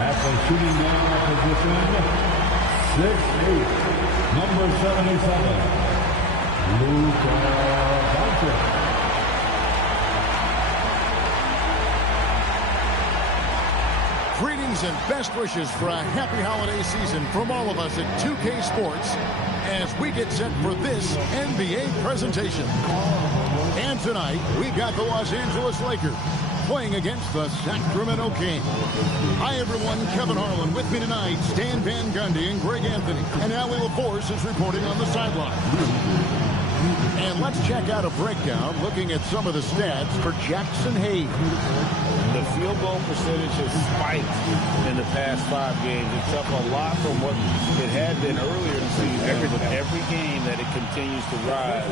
At the shooting guard position, 6'8", number 77, Luka Doncic. Greetings and best wishes for a happy holiday season from all of us at 2K Sports as we get set for this NBA presentation. And tonight, we've got the Los Angeles Lakers playing against the Sacramento Kings. Hi, everyone. Kevin Harlan with me tonight. Stan Van Gundy and Greg Anthony. And Allie LaForce is reporting on the sideline. And let's check out a breakdown looking at some of the stats for Jackson Hayes. The field goal percentage has spiked in the past 5 games. It's up a lot from what it had been earlier in the season. But every game that it continues to rise,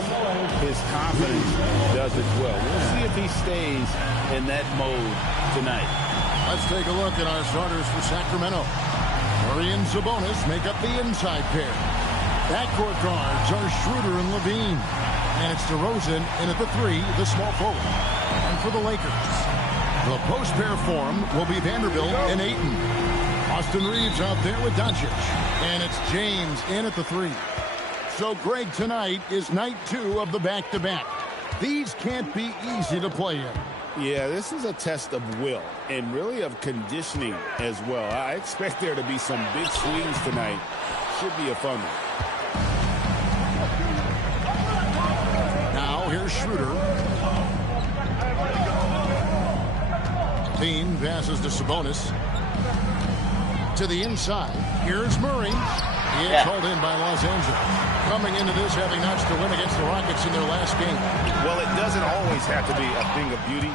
his confidence does as well. We'll see if he stays in that mode tonight. Let's take a look at our starters for Sacramento. Murray and Sabonis make up the inside pair. Backcourt guards are Schroeder and Levine. And it's DeRozan in at the 3, the small forward. And for the Lakers, the post pair form will be Vanderbilt and Ayton. Austin Reeves out there with Doncic. And it's James in at the 3. So, Greg, tonight is night 2 of the back-to-back. These can't be easy to play in. Yeah, this is a test of will and really of conditioning as well. I expect there to be some big swings tonight. Should be a fun one. Now, here's Schroeder. Levine passes to Sabonis. To the inside. Here's Murray. He is called in by Los Angeles. Coming into this, having notched a win against the Rockets in their last game. Well, it doesn't always have to be a thing of beauty,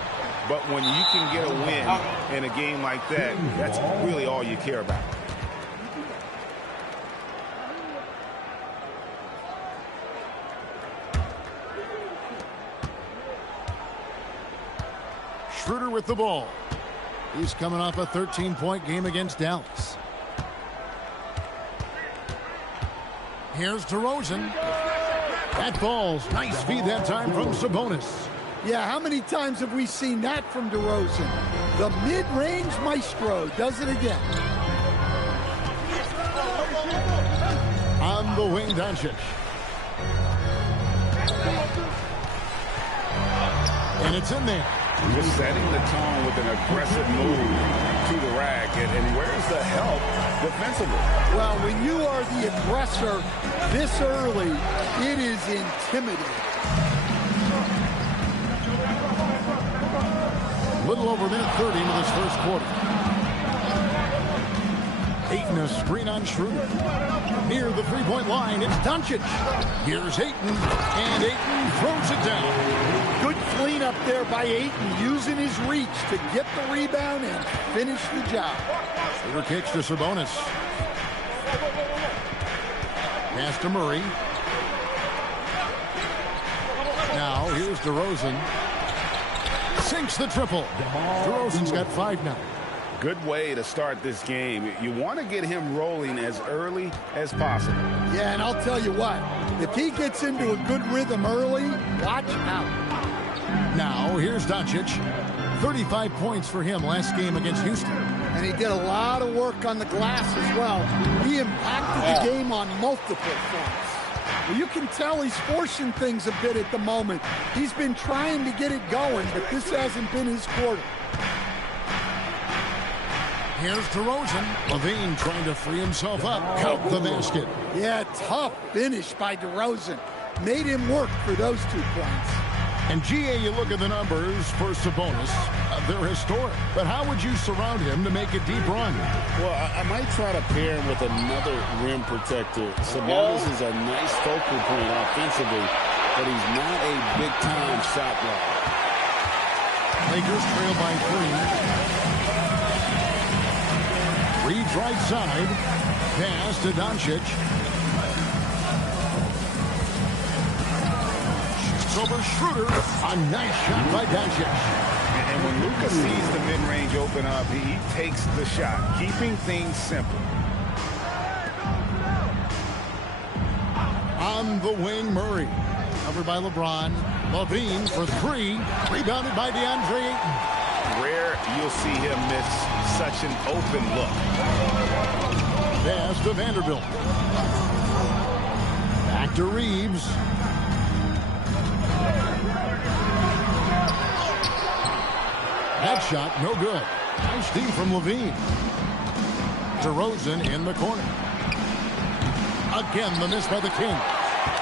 but when you can get a win in a game like that, that's really all you care about. Schroeder with the ball. He's coming off a 13-point game against Dallas. Here's DeRozan. That falls. Nice feed that time from Sabonis. Yeah, how many times have we seen that from DeRozan? The mid-range maestro does it again. On the wing, Doncic. And it's in there. Just setting the tone with an aggressive move to the rack. And where's the help defensively? Well, when you are the aggressor this early, it is intimidating. Little over a minute 30 into this first quarter. Ayton a screen on Schroeder. Near the three-point line, it's Doncic. Here's Ayton, and Ayton throws it down. Good cleanup there by Ayton, using his reach to get the rebound and finish the job. Schroeder kicks to Sabonis. Pass to Murray. Now, here's DeRozan. Sinks the triple. DeRozan's got 5 now. Good way to start this game. You want to get him rolling as early as possible. Yeah, and I'll tell you what, if he gets into a good rhythm early, watch out. Now, here's Doncic. 35 points for him last game against Houston. And he did a lot of work on the glass as well. He impacted the game on multiple fronts. Well, you can tell he's forcing things a bit at the moment. He's been trying to get it going, but this hasn't been his quarter. Here's DeRozan. Levine trying to free himself up. Count the basket. Yeah, tough finish by DeRozan. Made him work for those 2 points. And, GA, you look at the numbers for Sabonis. They're historic. But how would you surround him to make a deep run? Well, I might try to pair him with another rim protector. Sabonis is a nice focal point offensively, but he's not a big-time shot blocker. Lakers trail by 3. Reeves right side. Pass to Doncic. Over Schroeder. A nice shot by Doncic. And when Luka sees the mid-range open up, he takes the shot, keeping things simple. On the wing, Murray. Covered by LeBron. LaVine for three. Rebounded by DeAndre Ayton. Rare you'll see him miss such an open look. Pass to Vanderbilt. Back to Reeves. That shot, no good. Nice D from LaVine. DeRozan in the corner. Again, the miss by the King.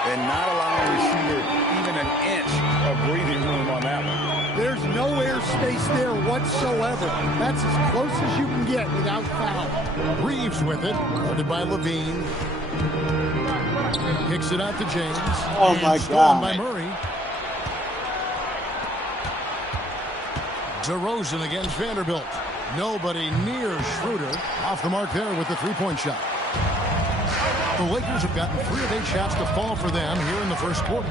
And not allowing receiver even an inch of breathing room on that one. There's no air space there whatsoever. That's as close as you can get without foul. Reeves with it. Guarded by LaVine. Kicks it out to James. Oh, my stolen God. by Murray. DeRozan against Vanderbilt. Nobody near Schroeder. Off the mark there with the three-point shot. The Lakers have gotten 3 of 8 shots to fall for them here in the first quarter.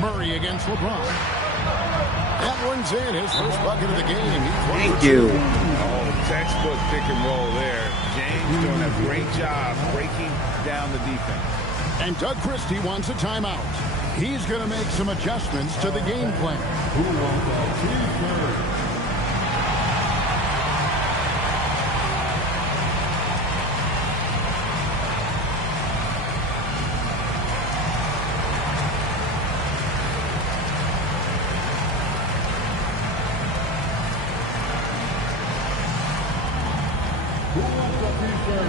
Murray against LeBron. That one's in. His first bucket of the game. Thank you. Oh, textbook pick and roll there. James doing a great job breaking down the defense. And Doug Christie wants a timeout. He's going to make some adjustments to the game plan. Who wants a cheeseburger? Who wants a cheeseburger?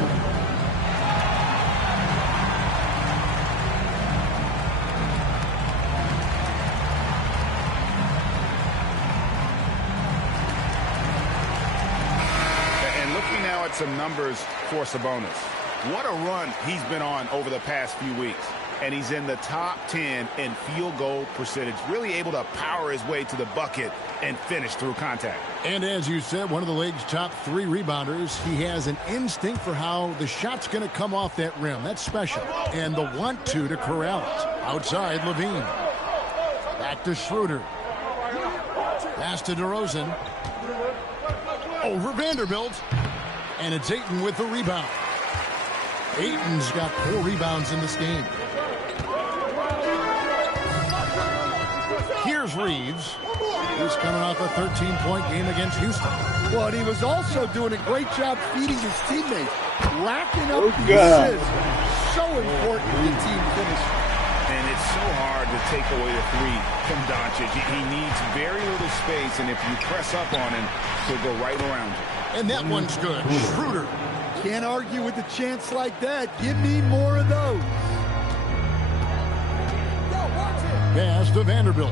And looking now at some numbers for Sabonis. What a run he's been on over the past few weeks. And he's in the top 10 in field goal percentage. Really able to power his way to the bucket and finish through contact. And as you said, one of the league's top 3 rebounders. He has an instinct for how the shot's going to come off that rim. That's special. And the want-to corral it. Outside, LaVine. Back to Schroeder. Pass to DeRozan. Over Vanderbilt. And it's Ayton with the rebound. Ayton's got 4 rebounds in this game. Here's Reeves. He's coming off a 13-point game against Houston. Well, and he was also doing a great job feeding his teammates, racking up the God. assists. So important to the team finish. And it's so hard to take away the 3 from Doncic. He needs very little space, and if you press up on him, he'll go right around you. And that one's good. Schroeder. Can't argue with a chance like that. Give me more of those. Pass to Vanderbilt.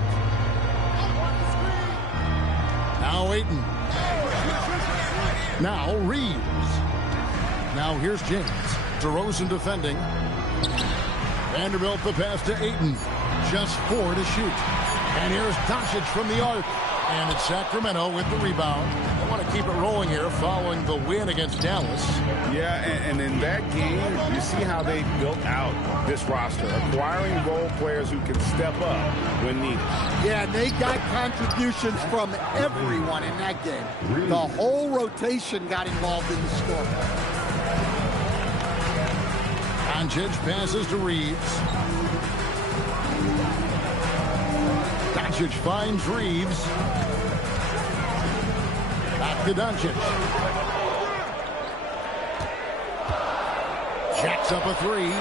Now Ayton. Now Reeves. Now here's James. DeRozan defending. Vanderbilt the pass to Ayton. Just 4 to shoot. And here's Doncic from the arc. And it's Sacramento with the rebound. They want to keep it rolling here following the win against Dallas. Yeah, and in that game, you see how they built out this roster, acquiring role players who can step up when needed. Yeah, and they got contributions from everyone in that game. The whole rotation got involved in the score. Doncic passes to Reeves. Doncic finds Reeves. Back to Doncic. Jacks up a 3.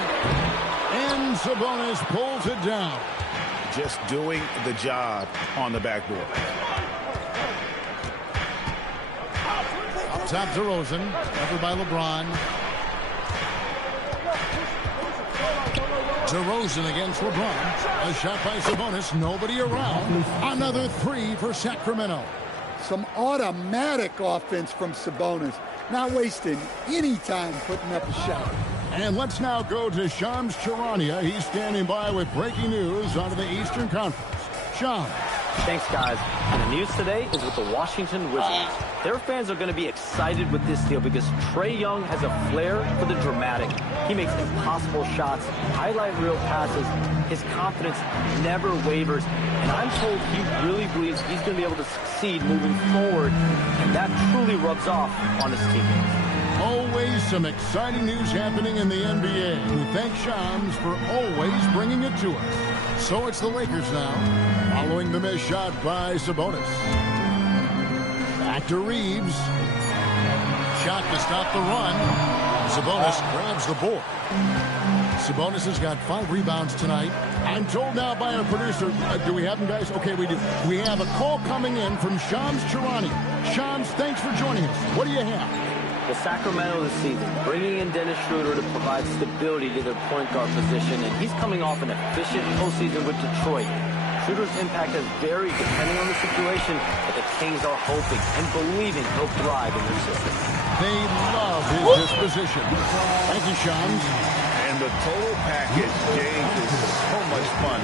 And Sabonis pulls it down. Just doing the job on the backboard. Up top DeRozan. Covered by LeBron. DeRozan against LeBron. A shot by Sabonis. Nobody around. Another 3 for Sacramento. Some automatic offense from Sabonis. Not wasting any time putting up a shot. And let's now go to Shams Charania. He's standing by with breaking news out of the Eastern Conference. Shams. Thanks, guys. And the news today is with the Washington Wizards. Their fans are going to be excited with this deal because Trae Young has a flair for the dramatic. He makes impossible shots, highlight reel passes. His confidence never wavers. And I'm told he really believes he's going to be able to succeed moving forward. And that truly rubs off on his teammates. Always some exciting news happening in the NBA. We thank Shams for always bringing it to us. So it's the Lakers now, following the missed shot by Sabonis. Back to Reeves. Shot to stop the run. Sabonis grabs the board. Sabonis has got 5 rebounds tonight. I'm told now by our producer, do we have them, guys? Okay, we do. We have a call coming in from Shams Charania. Shams, thanks for joining us. What do you have? The Sacramento this season, bringing in Dennis Schroeder to provide stability to their point guard position, and he's coming off an efficient postseason with Detroit. Schroeder's impact has varied depending on the situation, but the Kings are hoping and believing he'll thrive in their system. They love his disposition. Thank you, Shams. And the total package, James, is so much fun.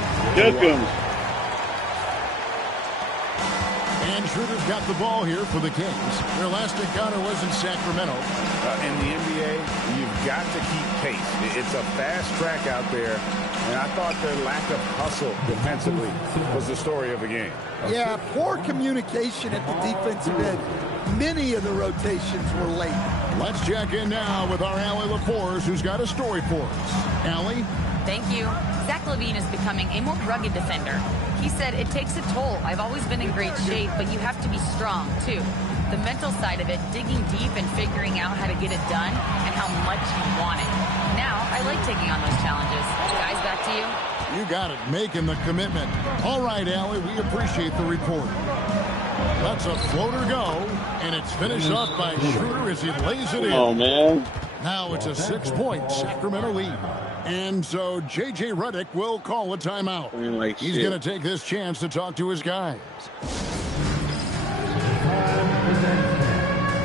And Schroeder's got the ball here for the Kings. Their last encounter was in Sacramento. In the NBA, you've got to keep pace. It's a fast track out there, and I thought their lack of hustle defensively was the story of the game. Yeah, poor communication at the defensive end. Many of the rotations were late. Let's check in now with our Allie LaForce, who's got a story for us. Allie? Thank you. Zach LaVine is becoming a more rugged defender. He said, it takes a toll. I've always been in great shape, but you have to be strong, too. The mental side of it, digging deep and figuring out how to get it done and how much you want it. Now, I like taking on those challenges. Guys, back to you. You got it, making the commitment. All right, Allie, we appreciate the report. Lets a floater go, and it's finished off by Schroeder as he lays it in. Oh, man. Now it's a 6-point Sacramento lead. And so J.J. Redick will call a timeout. He's going to take this chance to talk to his guys.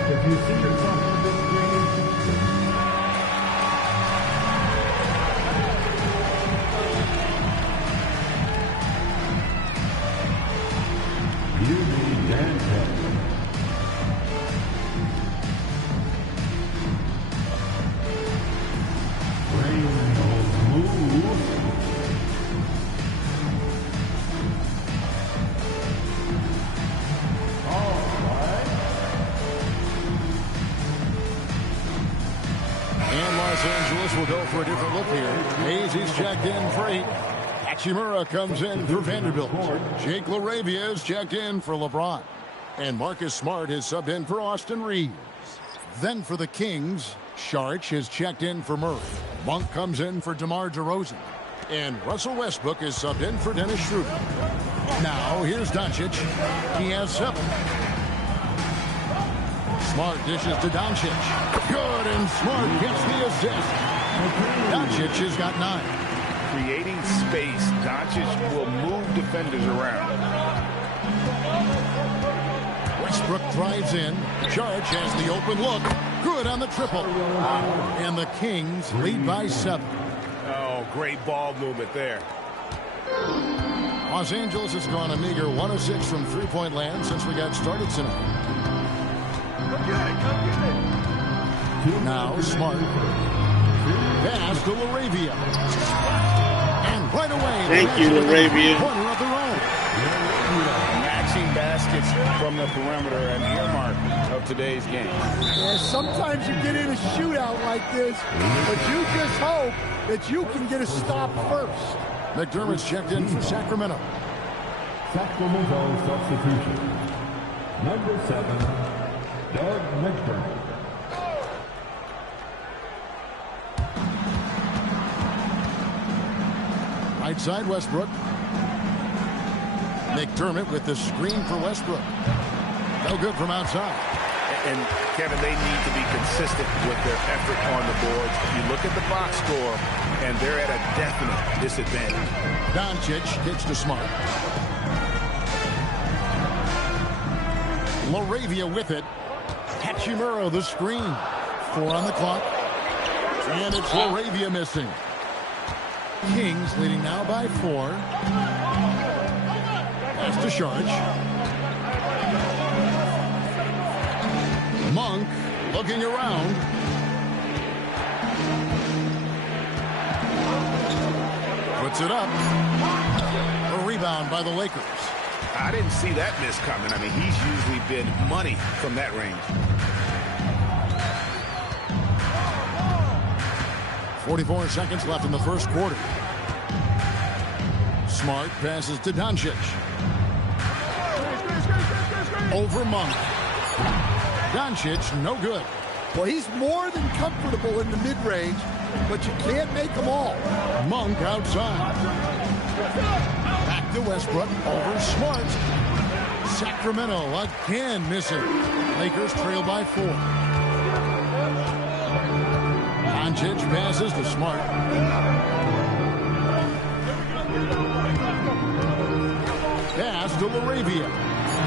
If you see yourself on this screen, you need Dan Kelly. Los Angeles will go for a different look here. Hayes, he's checked in for 8. Hachimura comes in for Vanderbilt. Jake LaRavia is checked in for LeBron. And Marcus Smart is subbed in for Austin Reeves. Then for the Kings, Sharch is checked in for Murray. Monk comes in for DeMar DeRozan. And Russell Westbrook is subbed in for Dennis Schroeder. Now, here's Doncic. He has 7. Smart dishes to Doncic. Good, and Smart gets the assist. Doncic has got 9. Creating space, Doncic will move defenders around. Westbrook drives in. Sharch has the open look. Good on the triple. And the Kings lead by 7. Oh, great ball movement there. Los Angeles has gone a meager 1 of 6 from three-point land since we got started tonight. Now Smart. Pass to LaRavia. And right away. Thank you, LaRavia. Corner of their own. Matching baskets from the perimeter, an earmark of today's game. Yeah, sometimes you get in a shootout like this, but you just hope that you can get a stop first. McDermott's checked in for Sacramento. Sacramento substitution. Number 7, Doug McDermott. Right side, Westbrook. McDermott with the screen for Westbrook. No good from outside. And, Kevin, they need to be consistent with their effort on the boards. You look at the box score, and they're at a definite disadvantage. Doncic kicks to Smart. LaRavia with it. Hachimura the screen. 4 on the clock. And it's LaRavia missing. Kings leading now by 4. Pass to Sharge. Monk looking around. Puts it up. A rebound by the Lakers. I didn't see that miss coming. I mean, he's usually been money from that range. 44 seconds left in the first quarter. Smart passes to Doncic. Over Monk. Doncic, no good. Well, he's more than comfortable in the mid-range, but you can't make them all. Monk outside. Back to Westbrook. Over Smart. Sacramento again missing. Lakers trail by 4. Doncic passes to Smart. Pass to Laravia.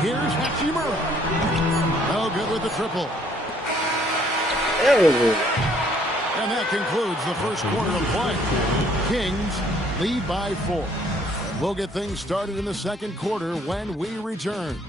Here's Hachimura. No good with the triple. And that concludes the first quarter of play. Kings lead by 4. We'll get things started in the second quarter when we return.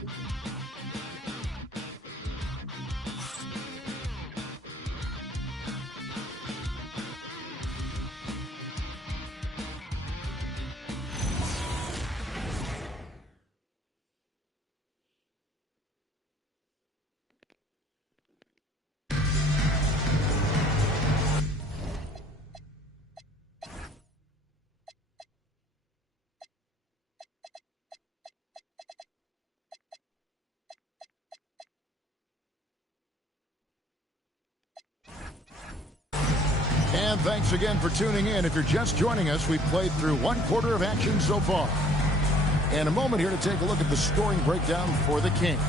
And thanks again for tuning in. If you're just joining us, we've played through one quarter of action so far. And a moment here to take a look at the scoring breakdown for the Kings.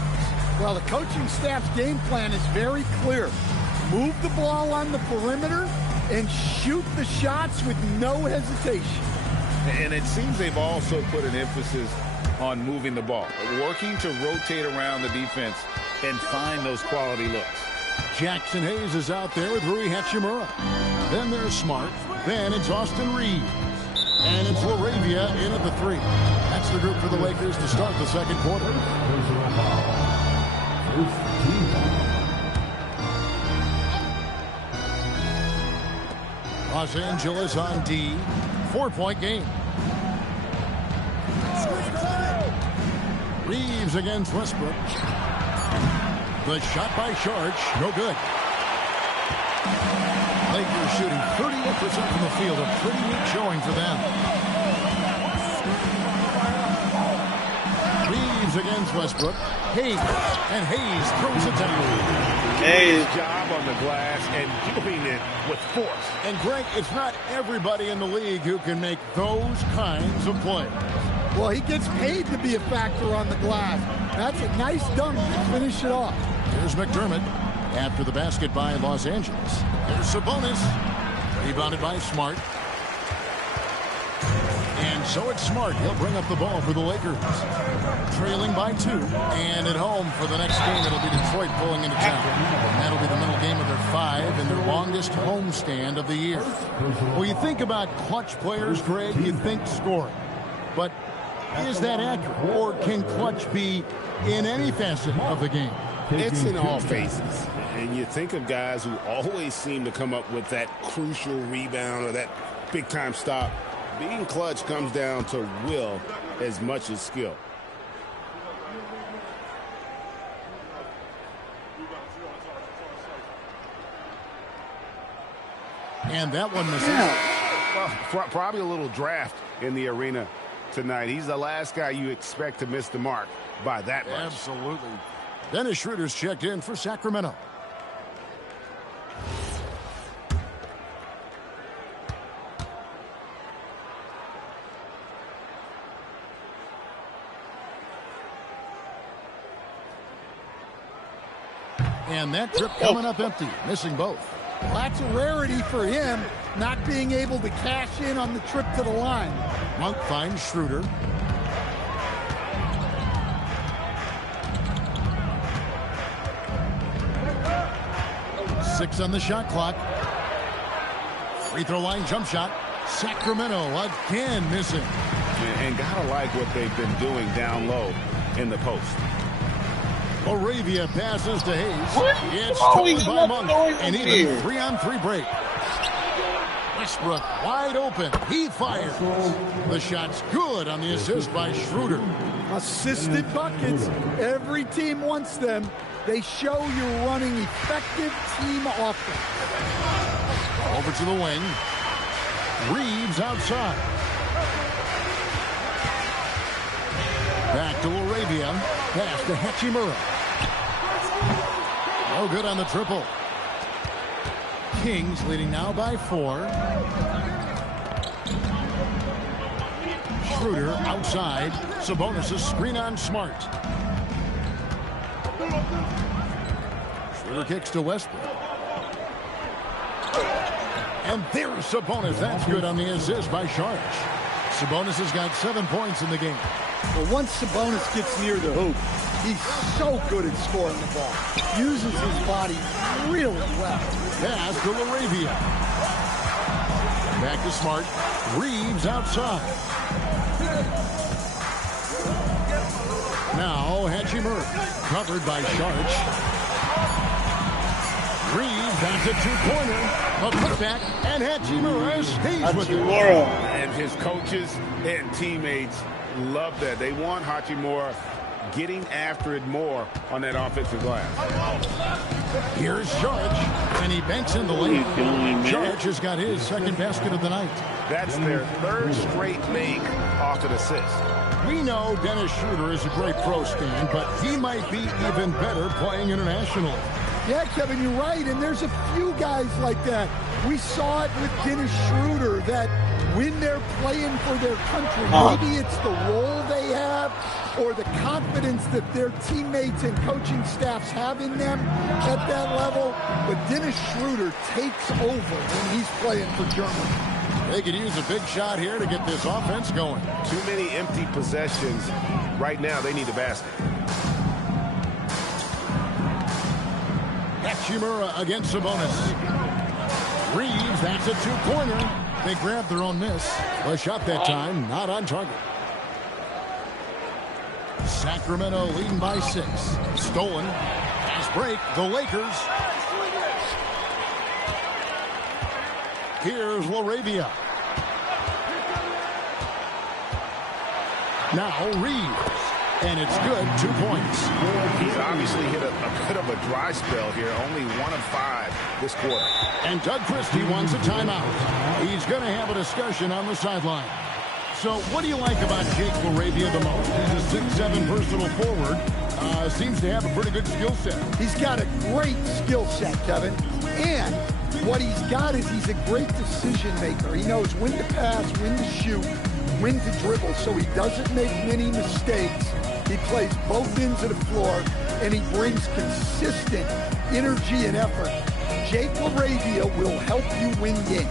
Well, the coaching staff's game plan is very clear. Move the ball on the perimeter and shoot the shots with no hesitation. And it seems they've also put an emphasis on moving the ball, working to rotate around the defense and find those quality looks. Jackson Hayes is out there with Rui Hachimura. Then there's Smart. Then it's Austin Reeves. And it's Laravia in at the 3. That's the group for the Lakers to start the second quarter. Los Angeles on D. 4-point game. Reeves against Westbrook. The shot by Sharge, no good. Lakers shooting 38% from the field, a pretty weak showing for them. Reeves against Westbrook. Hayes, and Hayes throws it down. Hayes' job on the glass and doing it with force. And Greg, it's not everybody in the league who can make those kinds of plays. Well, he gets paid to be a factor on the glass. That's a nice dunk to finish it off. Here's McDermott after the basket by Los Angeles. Here's Sabonis. Rebounded by Smart. And so it's Smart. He'll bring up the ball for the Lakers. Trailing by 2. And at home for the next game, it'll be Detroit pulling into town. And that'll be the middle game of their 5 and their longest homestand of the year. When you think about clutch players, Greg, you think scoring. But is that accurate? Or can clutch be in any facet of the game? It's in all phases. And you think of guys who always seem to come up with that crucial rebound or that big-time stop. Being clutch comes down to will as much as skill. And that one misses. Well, probably a little draft in the arena tonight. He's the last guy you expect to miss the mark by that much. Absolutely. Dennis Schroeder's checked in for Sacramento. And that trip coming up empty, missing both. Well, that's a rarity for him, not being able to cash in on the trip to the line. Monk finds Schroeder. Six on the shot clock. Free throw line jump shot. Sacramento again missing. and gotta like what they've been doing down low in the post. Laravia passes to Hayes. It's stolen by Monk. And even 3-on-3 break. Westbrook wide open. He fires. The shot's good on the assist by Schroeder. Assisted buckets. Every team wants them. They show you're running effective team offense. Over to the wing. Reeves outside. Back to Laravia. Pass to Hachimura. No good on the triple. Kings leading now by 4. Schroeder outside. Sabonis' screen on Smart. Schroeder kicks to Westbrook. And there's Sabonis. That's good on the assist by Sharp. Sabonis has got 7 points in the game. Well, once Sabonis gets near the hoop, he's so good at scoring the ball. Uses his body really well. Pass to Laravia. Back to Smart. Reeves outside. Now Hachimura. Covered by Sharp. Reeves has a two-pointer. A putback, and Hachimura stays with it. And his coaches and teammates love that. They want Hachimura getting after it more on that offensive glass. Here's Sharp, and he banks in the lane. Sharp has got his second basket of the night. That's their third straight make off an assist. We know Dennis Schroeder is a great pro stand, but he might be even better playing internationally. Yeah, Kevin, you're right, and there's a few guys like that. We saw it with Dennis Schroeder, that when they're playing for their country, maybe it's the role they have or the confidence that their teammates and coaching staffs have in them at that level. But Dennis Schroeder takes over when he's playing for Germany. They could use a big shot here to get this offense going. Too many empty possessions. Right now, they need a basket. Hachimura against Sabonis. Reeves, that's a two-pointer. They grabbed their own miss. A shot that time, not on target. Sacramento leading by 6. Stolen. Fast break, the Lakers. Here's Laravia. Now Reeves. And it's good, 2 points. He's obviously hit a bit of a dry spell here. Only 1 of 5 this quarter. And Doug Christie wants a timeout. He's going to have a discussion on the sideline. So what do you like about Jake Laravia the most? He's a 6'7" versatile forward. Seems to have a pretty good skill set. He's got a great skill set, Kevin. And what he's got is he's a great decision maker. He knows when to pass, when to shoot, when to dribble, so he doesn't make many mistakes. He plays both ends of the floor, and he brings consistent energy and effort. Jake Laravia will help you win games.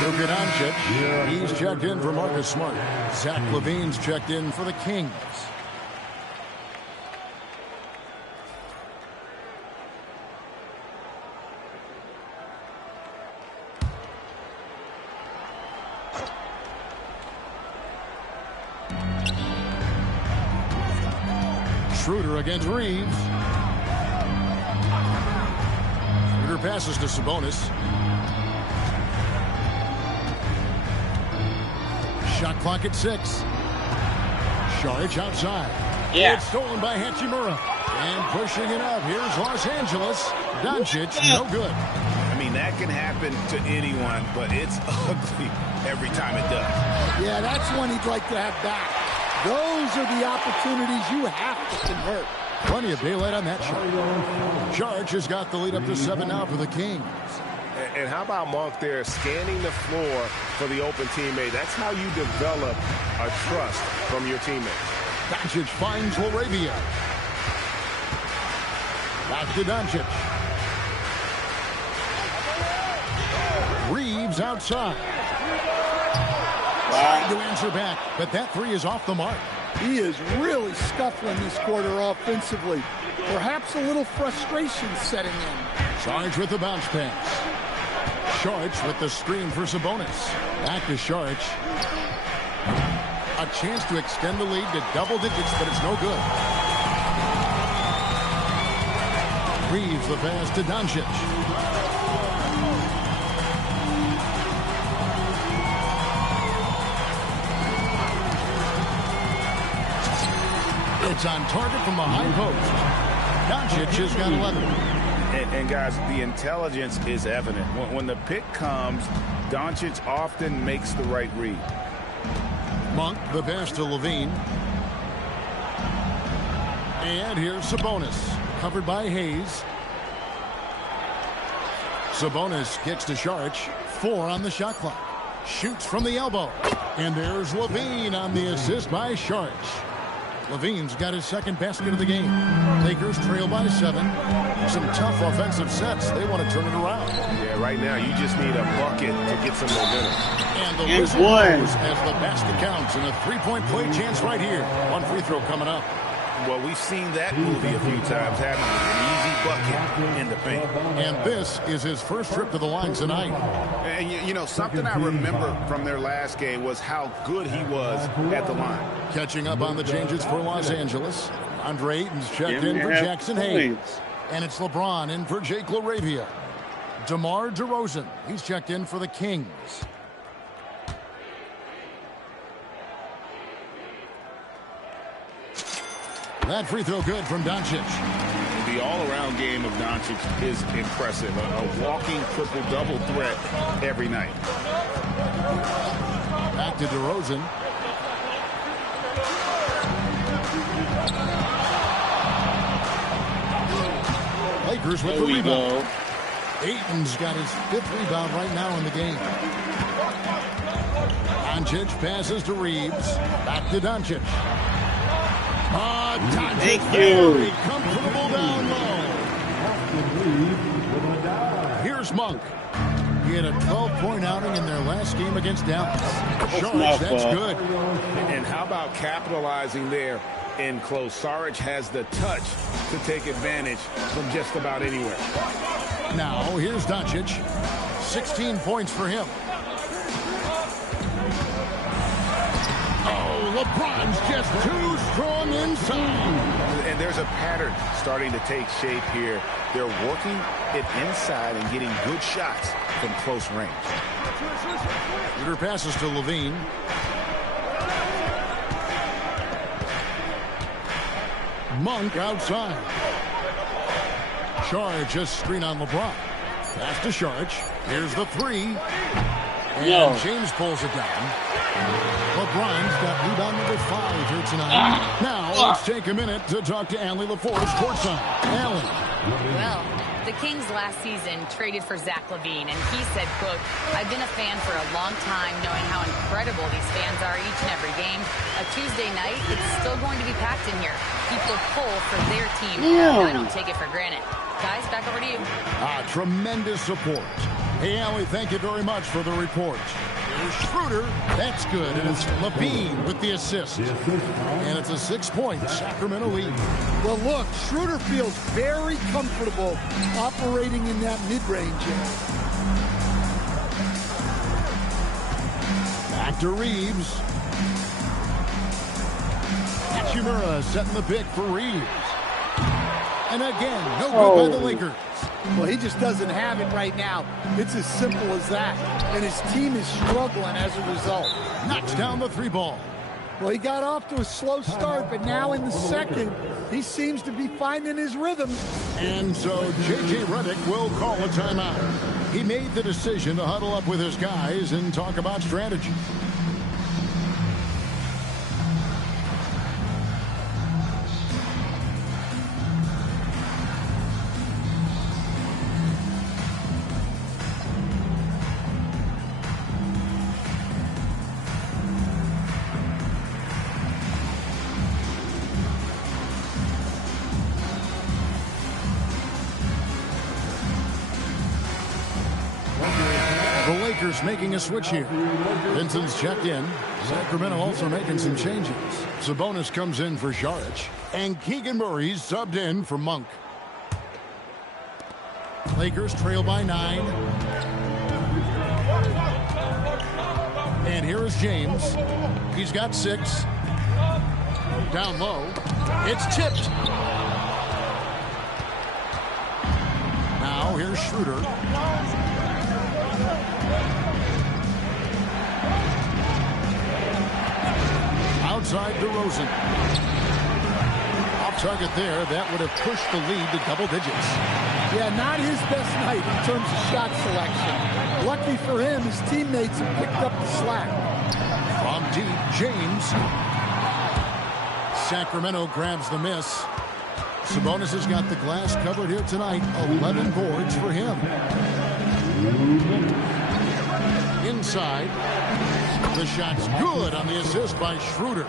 Luka Doncic, he's checked in for Marcus Smart. Zach LaVine's checked in for the Kings. Schroeder against Reeves. Schroeder passes to Sabonis. Shot clock at 6. Sharp outside. Yeah. It's stolen by Hachimura. And pushing it up. Here's Los Angeles. Doncic, no good. I mean, that can happen to anyone, but it's ugly every time it does. Yeah, that's one he'd like to have back. Those are the opportunities you have to convert. Plenty of daylight on that shot. Sharp has got the lead up to 7 now for the Kings. And how about Monk there scanning the floor for the open teammate? That's how you develop a trust from your teammates. Doncic finds Laravia. Back to Doncic. Reeves outside. Trying to answer back, but that three is off the mark. He is really scuffling this quarter offensively. Perhaps a little frustration setting in. Sarge with the bounce pass. Saric with the screen for Sabonis. Back to Saric. A chance to extend the lead to double digits, but it's no good. Reeves the pass to Doncic. It's on target from the high post. Doncic has got 11. And guys, the intelligence is evident. When the pick comes, Doncic often makes the right read. Monk, the pass to Levine. And here's Sabonis, covered by Hayes. Sabonis kicks to Saric. 4 on the shot clock. Shoots from the elbow. And there's Levine on the assist by Saric. Levine's got his second basket of the game. Lakers trail by 7. Some tough offensive sets. They want to turn it around. Yeah, right now you just need a bucket to get some momentum. And the whistle blows as the basket counts, and a three-point play chance right here. One free throw coming up. Well, we've seen that movie a few times, haven't we? An easy bucket in the paint. And this is his first trip to the line tonight. And, you know, something I remember from their last game was how good he was at the line. Catching up on the changes for Los Angeles. Andre Ayton's checked in for Jackson Hayes. And it's LeBron in for Jake LaRavia. DeMar DeRozan, he's checked in for the Kings. That free throw good from Doncic. The all-around game of Doncic is impressive. A walking triple-double threat every night. Back to DeRozan. Lakers with the rebound. Ayton's got his 5th rebound right now in the game. Doncic passes to Reeves. Back to Doncic. Thank you. Comfortable down low. Here's Monk. He had a 12-point outing in their last game against Dallas. Saric, that's good. And how about capitalizing there in close? Saric has the touch to take advantage from just about anywhere. Now, here's Doncic. 16 points for him. LeBron's just too strong inside. And there's a pattern starting to take shape here. They're working it inside and getting good shots from close range. Shooter passes to Levine. Monk outside. Saric just screen on LeBron. Pass to Saric. Here's the 3. And James pulls it down. LeBron's got rebound number 5 here tonight. Now, let's take a minute to talk to Allie LaForce courtside. Allie. Well, the Kings last season traded for Zach LaVine, and he said, quote, "I've been a fan for a long time, knowing how incredible these fans are each and every game. A Tuesday night, it's still going to be packed in here. People pull for their team, and I don't take it for granted." Guys, back over to you. Tremendous support. Hey, Allie, thank you very much for the report. Here's Schroeder. That's good. And it's Levine with the assist. And it's a 6-point Sacramento lead. Well, look, Schroeder feels very comfortable operating in that mid-range area. Back to Reeves. Hachimura setting the pick for Reeves. And again, no good by the Lakers. Well, he just doesn't have it right now. It's as simple as that. And his team is struggling as a result. Knocks down the 3 ball. Well, he got off to a slow start, but now in the second, he seems to be finding his rhythm. And so J.J. Redick will call a timeout. He made the decision to huddle up with his guys and talk about strategy. Lakers making a switch here. Vincent's checked in. Sacramento also making some changes. Sabonis comes in for Šarić. And Keegan Murray's subbed in for Monk. Lakers trail by 9. And here is James. He's got 6. Down low. It's tipped. Now here's Schroeder. Outside DeRozan. Off target there. That would have pushed the lead to double digits. Yeah, not his best night in terms of shot selection. Lucky for him, his teammates have picked up the slack. From deep, James. Sacramento grabs the miss. Sabonis has got the glass covered here tonight. 11 boards for him. Inside. The shot's good on the assist by Schroeder.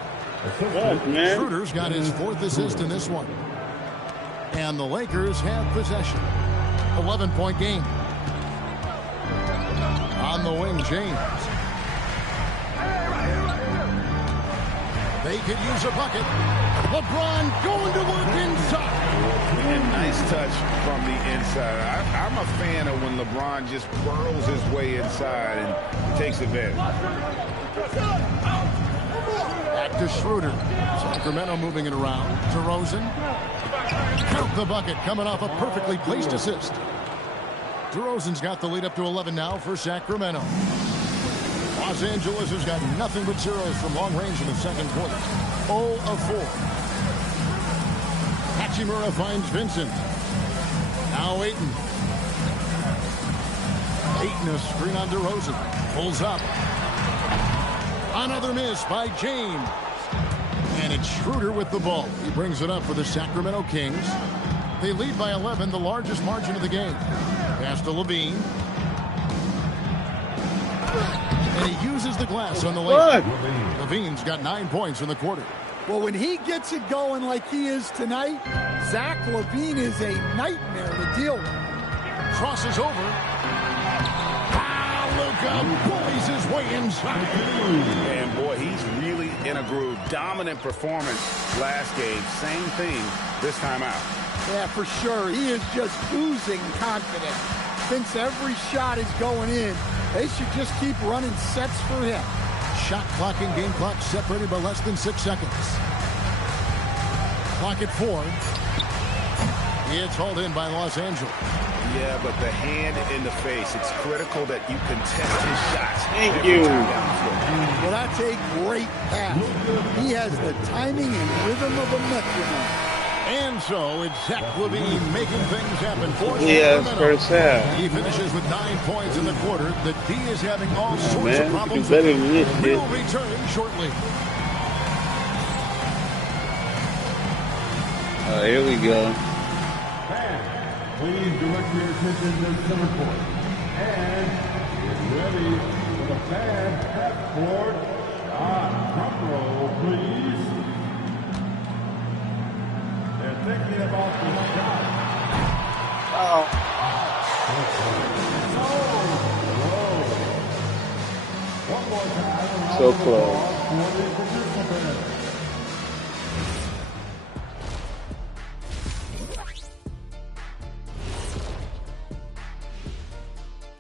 Schroeder's got his 4th assist in this one. And the Lakers have possession. 11-point game. On the wing, James. They could use a bucket. LeBron going to work inside. And nice touch from the inside. I'm a fan of when LeBron just whirls his way inside and takes advantage. Back to Schroeder. Sacramento moving it around. DeRozan. Count the bucket coming off a perfectly placed assist. DeRozan's got the lead up to 11 now for Sacramento. Los Angeles has got nothing but zeros from long range in the second quarter. 0 of 4. Hachimura finds Vincent. Now Ayton. Ayton a screen on DeRozan. Pulls up. Another miss by James. And it's Schroeder with the ball. He brings it up for the Sacramento Kings. They lead by 11, the largest margin of the game. Pass to Levine. And he uses the glass on the layup. Levine's got 9 points in the quarter. Well, when he gets it going like he is tonight, Zach LaVine is a nightmare to deal with. Crosses over. Luka bullies his way inside. And boy, he's really in a groove. Dominant performance last game. Same thing this time out. Yeah, for sure. He is just oozing confidence. Thinks every shot is going in. They should just keep running sets for him. Shot clock and game clock separated by less than 6 seconds. Clock at 4. It's hauled in by Los Angeles. Yeah, but the hand in the face, it's critical that you contest his shots. Thank you. Well, that's a great pass. He has the timing and rhythm of a metronome. And so it's Zach LaVine making things happen for Sacramento. First half. He finishes with 9 points in the quarter. The D is having all sorts of problems. Better than this, We'll return shortly. Here we go. Please direct your attention to center court. And get ready for the fan half-court shot. Drum roll, please. They're thinking about the shot. Oh. One more time. So close.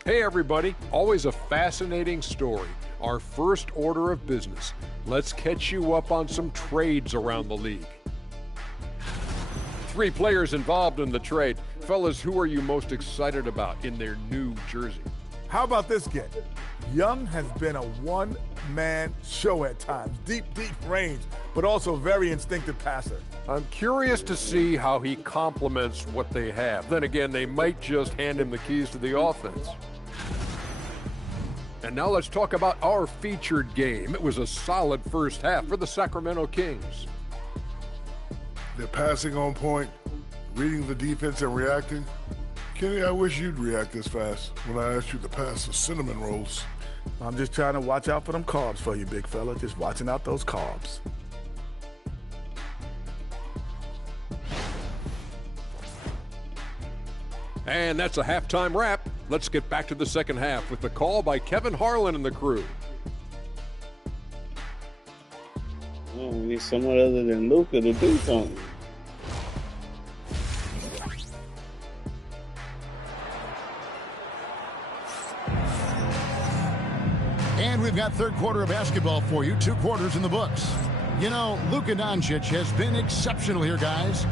Hey everybody, always a fascinating story. Our first order of business. Let's catch you up on some trades around the league. 3 players involved in the trade. Fellas, who are you most excited about in their new jersey? How about this kid? Young has been a one-man show at times. Deep range, but also very instinctive passer. I'm curious to see how he complements what they have. Then again, they might just hand him the keys to the offense. And now let's talk about our featured game. It was a solid first half for the Sacramento Kings. They're passing on point, reading the defense and reacting. Kenny, I wish you'd react this fast when I asked you to pass the cinnamon rolls. I'm just trying to watch out for them carbs for you, big fella. Just watching out those carbs. And that's a halftime wrap. Let's get back to the second half with the call by Kevin Harlan and the crew. Oh, we need someone other than Luka to do something. And we've got third quarter of basketball for you. 2 quarters in the books. You know, Luka Doncic has been exceptional here, guys.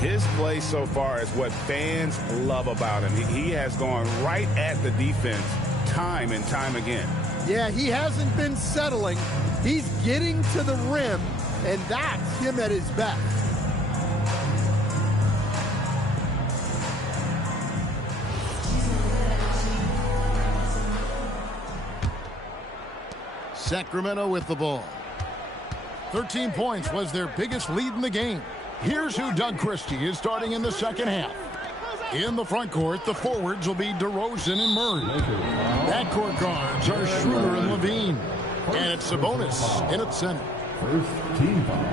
His play so far is what fans love about him. He has gone right at the defense time and time again. Yeah, he hasn't been settling. He's getting to the rim, and that's him at his best. Sacramento with the ball. 13 points was their biggest lead in the game. Here's who Doug Christie is starting in the second half. In the front court, the forwards will be DeRozan and Murray. Backcourt guards are Schroeder and Levine. And it's Sabonis in at center. First team foul.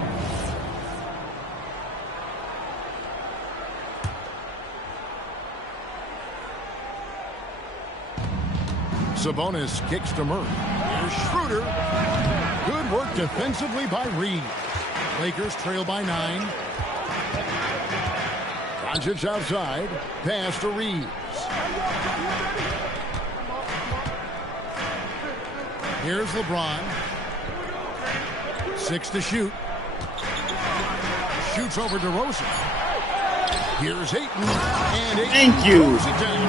Sabonis kicks to Murray. Here's Schroeder. Good work defensively by Reed. Lakers trail by 9. Doncic outside. Pass to Reeves. Here's LeBron. 6 to shoot. Shoots over DeRozan. Here's Ayton. And Ayton Thank you. throws it down.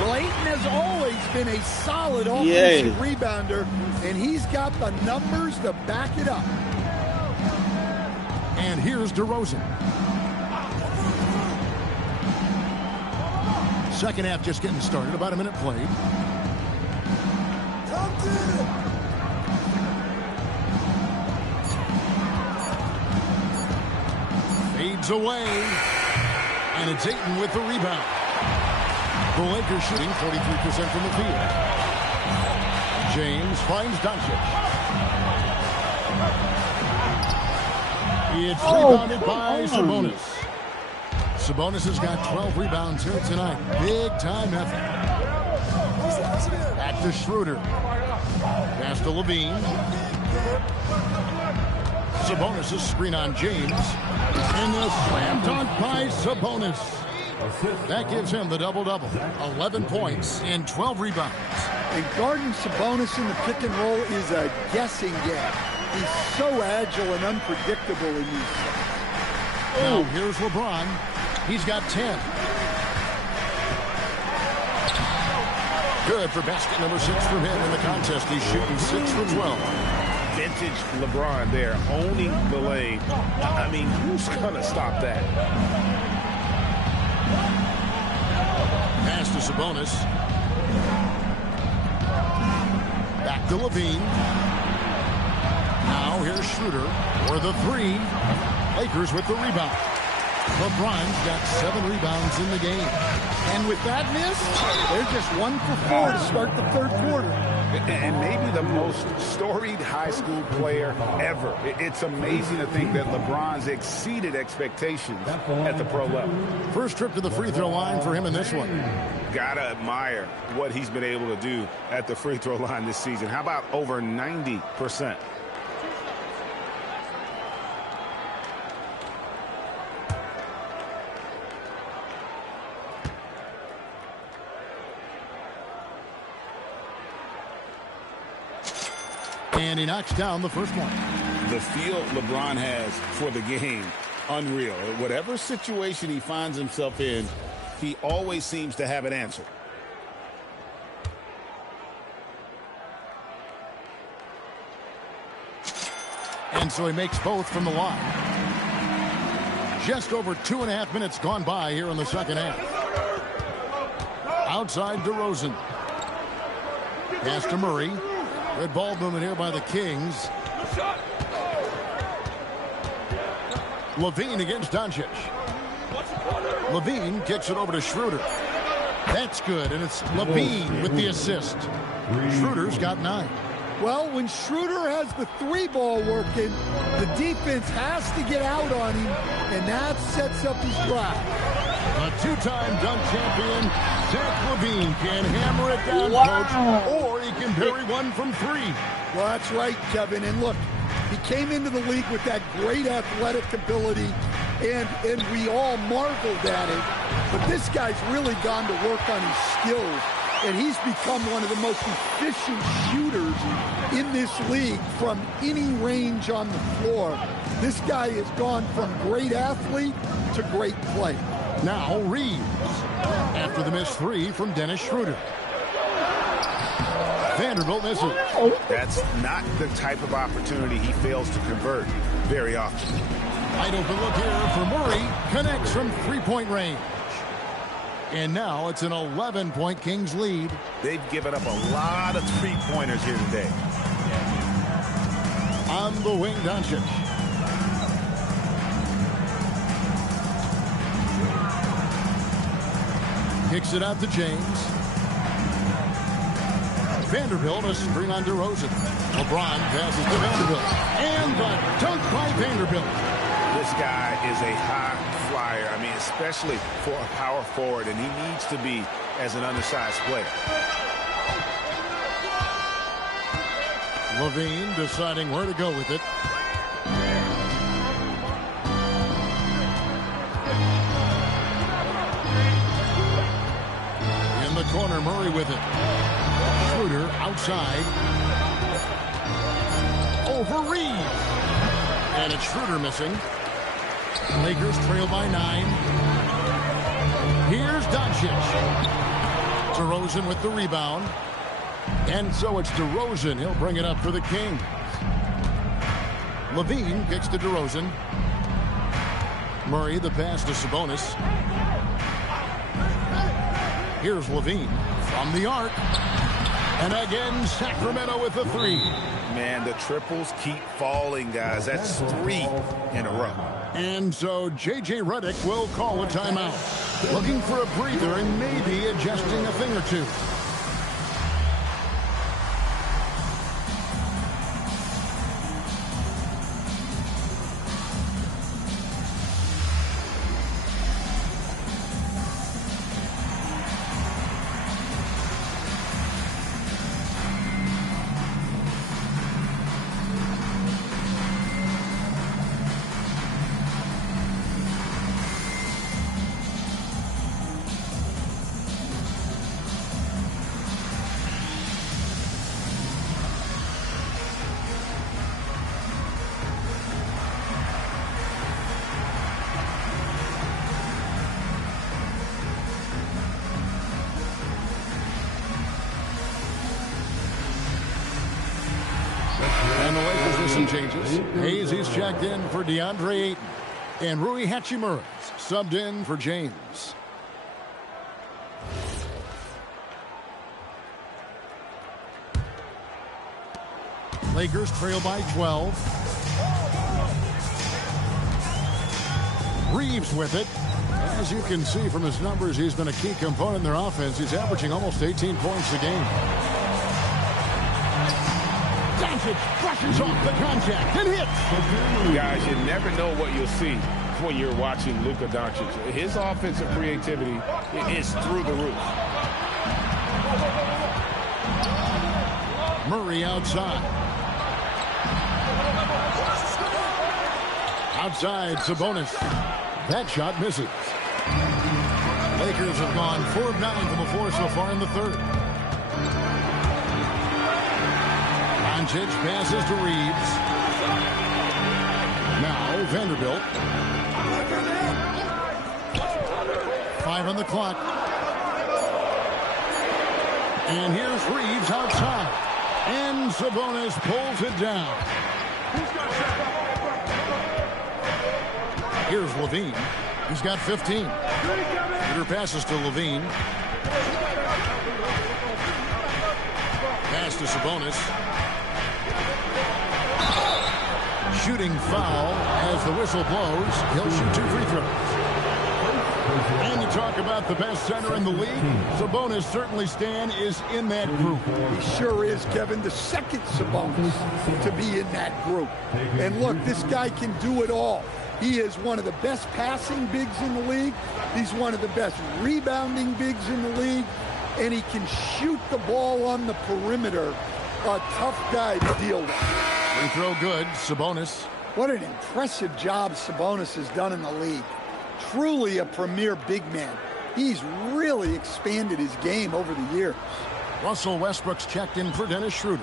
Well, Ayton has always been a solid offensive rebounder, and he's got the numbers to back it up. And here's DeRozan. Second half just getting started. About a minute played. Fades away. And it's Ayton with the rebound. The Lakers shooting 43% from the field. James finds Doncic. It's rebounded by Sabonis. Sabonis has got 12 rebounds here tonight. Big time effort. Back to Schroeder. Pass to Levine. Sabonis' screen on James. And the slam dunk by Sabonis. That gives him the double-double. 11 points and 12 rebounds. And guarding Sabonis in the pick and roll is a guessing game. He's so agile and unpredictable in these sets. Now here's LeBron. He's got 10. Good for basket number 6 from him in the contest. He's shooting 6 for 12. Vintage LeBron there, owning the lane. I mean, who's going to stop that? Pass to Sabonis. Back to Levine. Now here's Schroeder for the 3. Lakers with the rebound. LeBron's got 7 rebounds in the game. And with that miss, they're just 1 for 4 to start the third quarter. And maybe the most storied high school player ever. It's amazing to think that LeBron's exceeded expectations at the pro level. First trip to the free throw line for him in this one. Gotta admire what he's been able to do at the free throw line this season. How about over 90%? And he knocks down the first one. The feel LeBron has for the game, unreal. Whatever situation he finds himself in, he always seems to have an answer. And so he makes both from the line. Just over 2.5 minutes gone by here in the second half. Outside DeRozan. Pass to Murray. Red ball movement here by the Kings. Levine against Doncic. Levine kicks it over to Schroeder. That's good, and it's Levine with the assist. Schroeder's got 9. Well, when Schroeder has the 3-ball working, the defense has to get out on him, and that sets up his drive. The two-time dunk champion, Zach LaVine, can hammer it down, Coach, or he can bury one from three. Well, that's right, Kevin. And look, he came into the league with that great athletic ability, and we all marveled at it. But this guy's really gone to work on his skills, and he's become one of the most efficient shooters in this league from any range on the floor. This guy has gone from great athlete to great play. Now Reeves, after the missed three from Dennis Schroeder. Vanderbilt misses. That's not the type of opportunity he fails to convert very often. Wide open look here for Murray. Connects from three-point range. And now it's an 11-point Kings lead. They've given up a lot of three-pointers here today. On the wing, Doncic. Kicks it out to James. Vanderbilt, a screen on DeRozan. LeBron passes to Vanderbilt. And the dunk by Vanderbilt. This guy is a high flyer. I mean, especially for a power forward, and he needs to be as an undersized player. LaVine deciding where to go with it. In the corner, Murray with it. Schroeder outside. Over Reeves. And it's Schroeder missing. Lakers trail by 9. Here's Doncic. DeRozan with the rebound. And so it's DeRozan. He'll bring it up for the Kings. LaVine kicks to DeRozan. Murray, the pass to Sabonis. Here's LaVine from the arc. And again, Sacramento with the three. Man, the triples keep falling, guys. That's 3 in a row. And so J.J. Redick will call a timeout. Looking for a breather and maybe adjusting a thing or two. And the Lakers with some changes. Hayes is checked in for DeAndre Ayton. And Rui Hachimura subbed in for James. Lakers trail by 12. Reeves with it. As you can see from his numbers, he's been a key component in their offense. He's averaging almost 18 points a game. Doncic brushes off the contact and hits. Guys, you never know what you'll see when you're watching Luka Doncic. His offensive creativity is through the roof. Murray outside. Outside, Sabonis. That shot misses. Lakers have gone 4 of 9 from the floor so far in the third. Doncic passes to Reeves. Now Vanderbilt. 5 on the clock. And here's Reeves outside. And Sabonis pulls it down. Here's LaVine. He's got 15. Peter passes to LaVine. Pass to Sabonis. Shooting foul as the whistle blows. He'll shoot 2 free throws. And you talk about the best center in the league. Sabonis, certainly, Stan, is in that group. He sure is, Kevin. The second Sabonis to be in that group. And look, this guy can do it all. He is one of the best passing bigs in the league. He's one of the best rebounding bigs in the league. And he can shoot the ball on the perimeter. A tough guy to deal with. Free throw good, Sabonis. What an impressive job Sabonis has done in the league. Truly a premier big man. He's really expanded his game over the years. Russell Westbrook's checked in for Dennis Schroeder.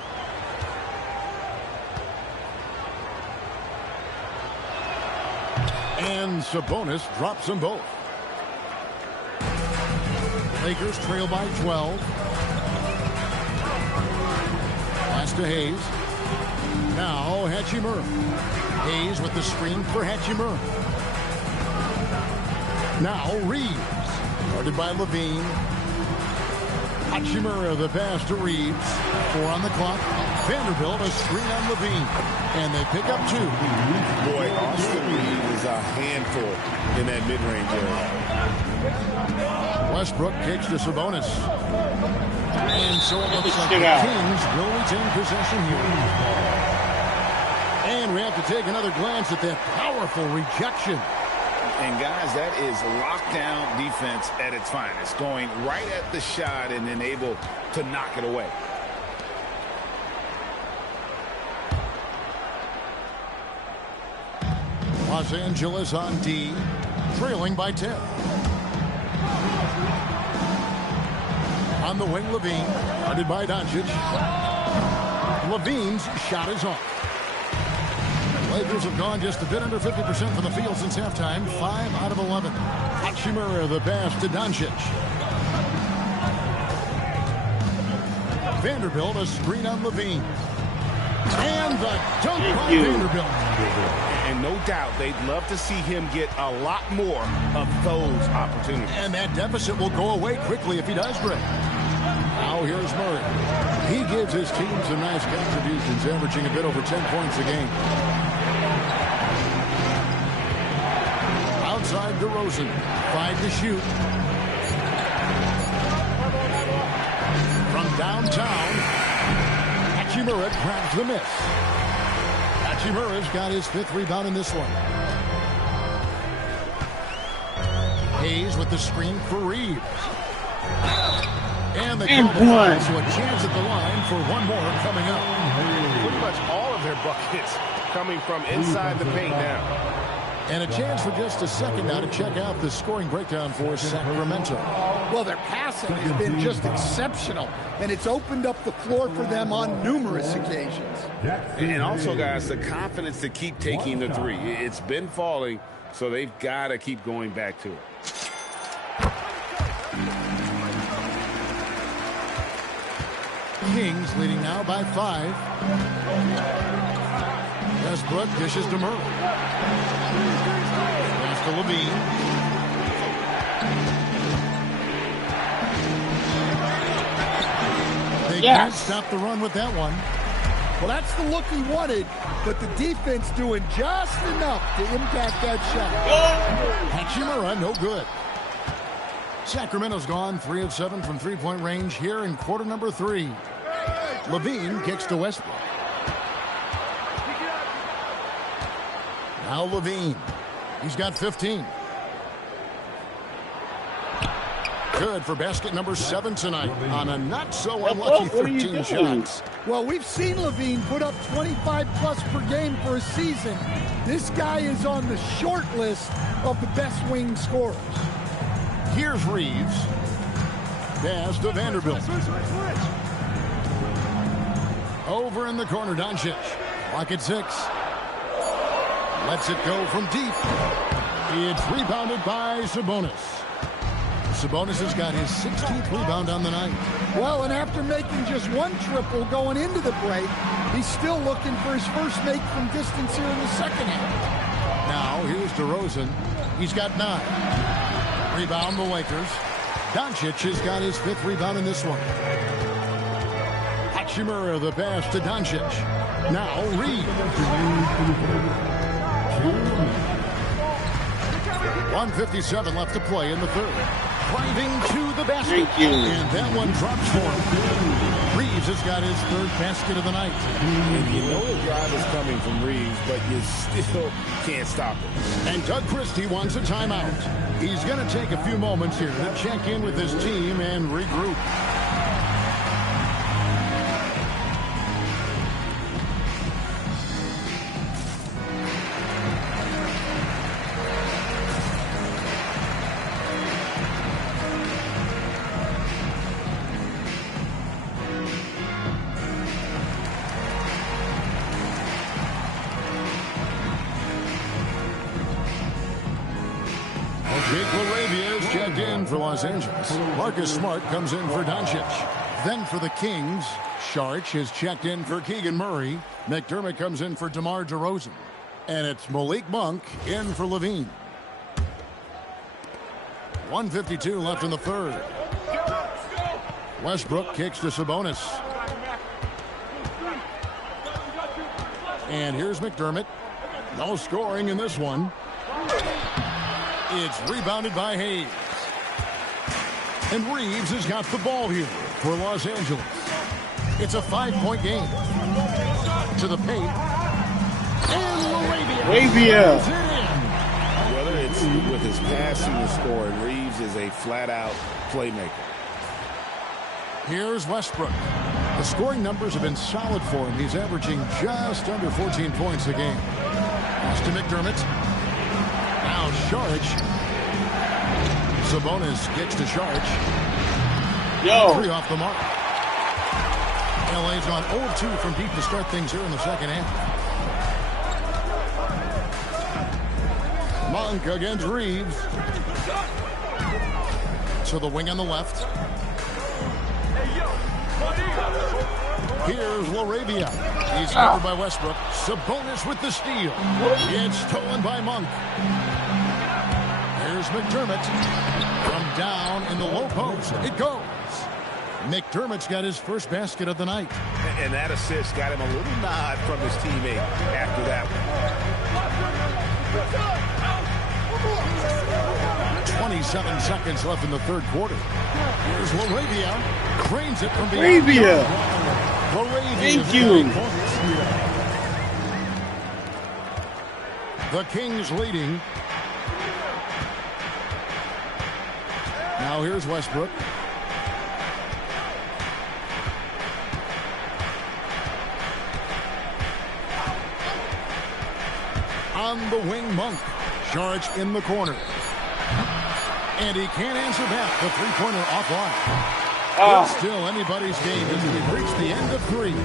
And Sabonis drops them both. Lakers trail by 12. Pass to Hayes. Now Hachimura. Hayes with the screen for Hachimura. Now Reeves. Guarded by Levine. Hachimura the pass to Reeves. 4 on the clock. Vanderbilt a screen on Levine. And they pick up 2. Boy, Austin Reeves is a handful in that mid-range area. Westbrook kicks to Sabonis. And so it looks like the Kings will retain possession here. And we have to take another glance at that powerful rejection. And guys, that is lockdown defense at its finest. Going right at the shot and then able to knock it away. Los Angeles on D, trailing by 10. On the wing, Levine, guarded by Doncic. Levine's shot is off. Lakers have gone just a bit under 50% from the field since halftime. 5 out of 11. Hachimura the pass to Doncic. Vanderbilt a screen on Levine. And the dunk by Vanderbilt. And no doubt they'd love to see him get a lot more of those opportunities. And that deficit will go away quickly if he does break. Now here's Murray. He gives his team some nice contributions, averaging a bit over 10 points a game. Outside DeRozan. 5 to shoot. From downtown, Hachimura grabs the miss. Hachimura's got his 5th rebound in this one. Hayes with the screen for Reeves. And the one. So a chance at the line for one more coming up. Pretty much all of their buckets coming from inside the paint now. And a chance for just a second now to check out the scoring breakdown for Sacramento. Well, their passing has been just exceptional, and it's opened up the floor for them on numerous occasions. And also, guys, the confidence to keep taking the 3. It's been falling, so they've got to keep going back to it. Kings leading now by 5. Westbrook dishes to Murray. Pass to Levine. They can't stop the run with that one. Well, that's the look he wanted, but the defense doing just enough to impact that shot. Hachimura, no good. Sacramento's gone 3 of 7 from three-point range here in quarter number 3. Levine kicks to Westbrook. Now Levine. He's got 15. Good for basket number 7 tonight on a not-so-unlucky 13 shots. Well, we've seen Levine put up 25-plus per game for a season. This guy is on the short list of the best wing scorers. Here's Reeves. Pass to Vanderbilt. Over in the corner, Doncic. Clock at 6. Lets it go from deep. It's rebounded by Sabonis. Sabonis has got his 16th rebound on the night. Well, and after making just 1 triple going into the break, he's still looking for his first make from distance here in the second half. Now, here's DeRozan. He's got 9. Rebound the Lakers. Doncic has got his 5th rebound in this one. Hachimura the pass to Doncic. Now Reeves. 1:57 left to play in the third. Driving to the basket. And that one drops for him. Reeves has got his third basket of the night. And you know the drive is coming from Reeves, but you still can't stop it. And Doug Christie wants a timeout. He's going to take a few moments here to check in with his team and regroup. Jake LaRavia is checked in for Los Angeles. Marcus Smart comes in for Doncic. Then for the Kings, Saric is checked in for Keegan Murray. McDermott comes in for DeMar DeRozan. And it's Malik Monk in for Levine. 1:52 left in the third. Westbrook kicks to Sabonis. And here's McDermott. No scoring in this one. It's rebounded by Hayes. And Reeves has got the ball here for Los Angeles. It's a 5-point game. To the paint. And LaRavia. Whether it's with his passing or scoring, Reeves is a flat-out playmaker. Here's Westbrook. The scoring numbers have been solid for him. He's averaging just under 14 points a game. Pass to McDermott. Now Saric. Sabonis kicks to Saric. Three off the mark. LA's on 0-2 from deep to start things here in the second half. Monk against Reeves. To the wing on the left. Here's LaRavia. He's covered by Westbrook. Sabonis with the steal. It's stolen by Monk. Here's McDermott. From down in the low post. It goes. McDermott's got his first basket of the night. And that assist got him a little nod from his teammate after that one. 27 seconds left in the third quarter. Here's LaRavia. Cranes it from beyond. LaRavia. Thank you. The Kings leading. Now here's Westbrook. On the wing, Monk. Saric in the corner. And he can't answer back. The three-pointer offline. It's still anybody's game as we've reached the end of three.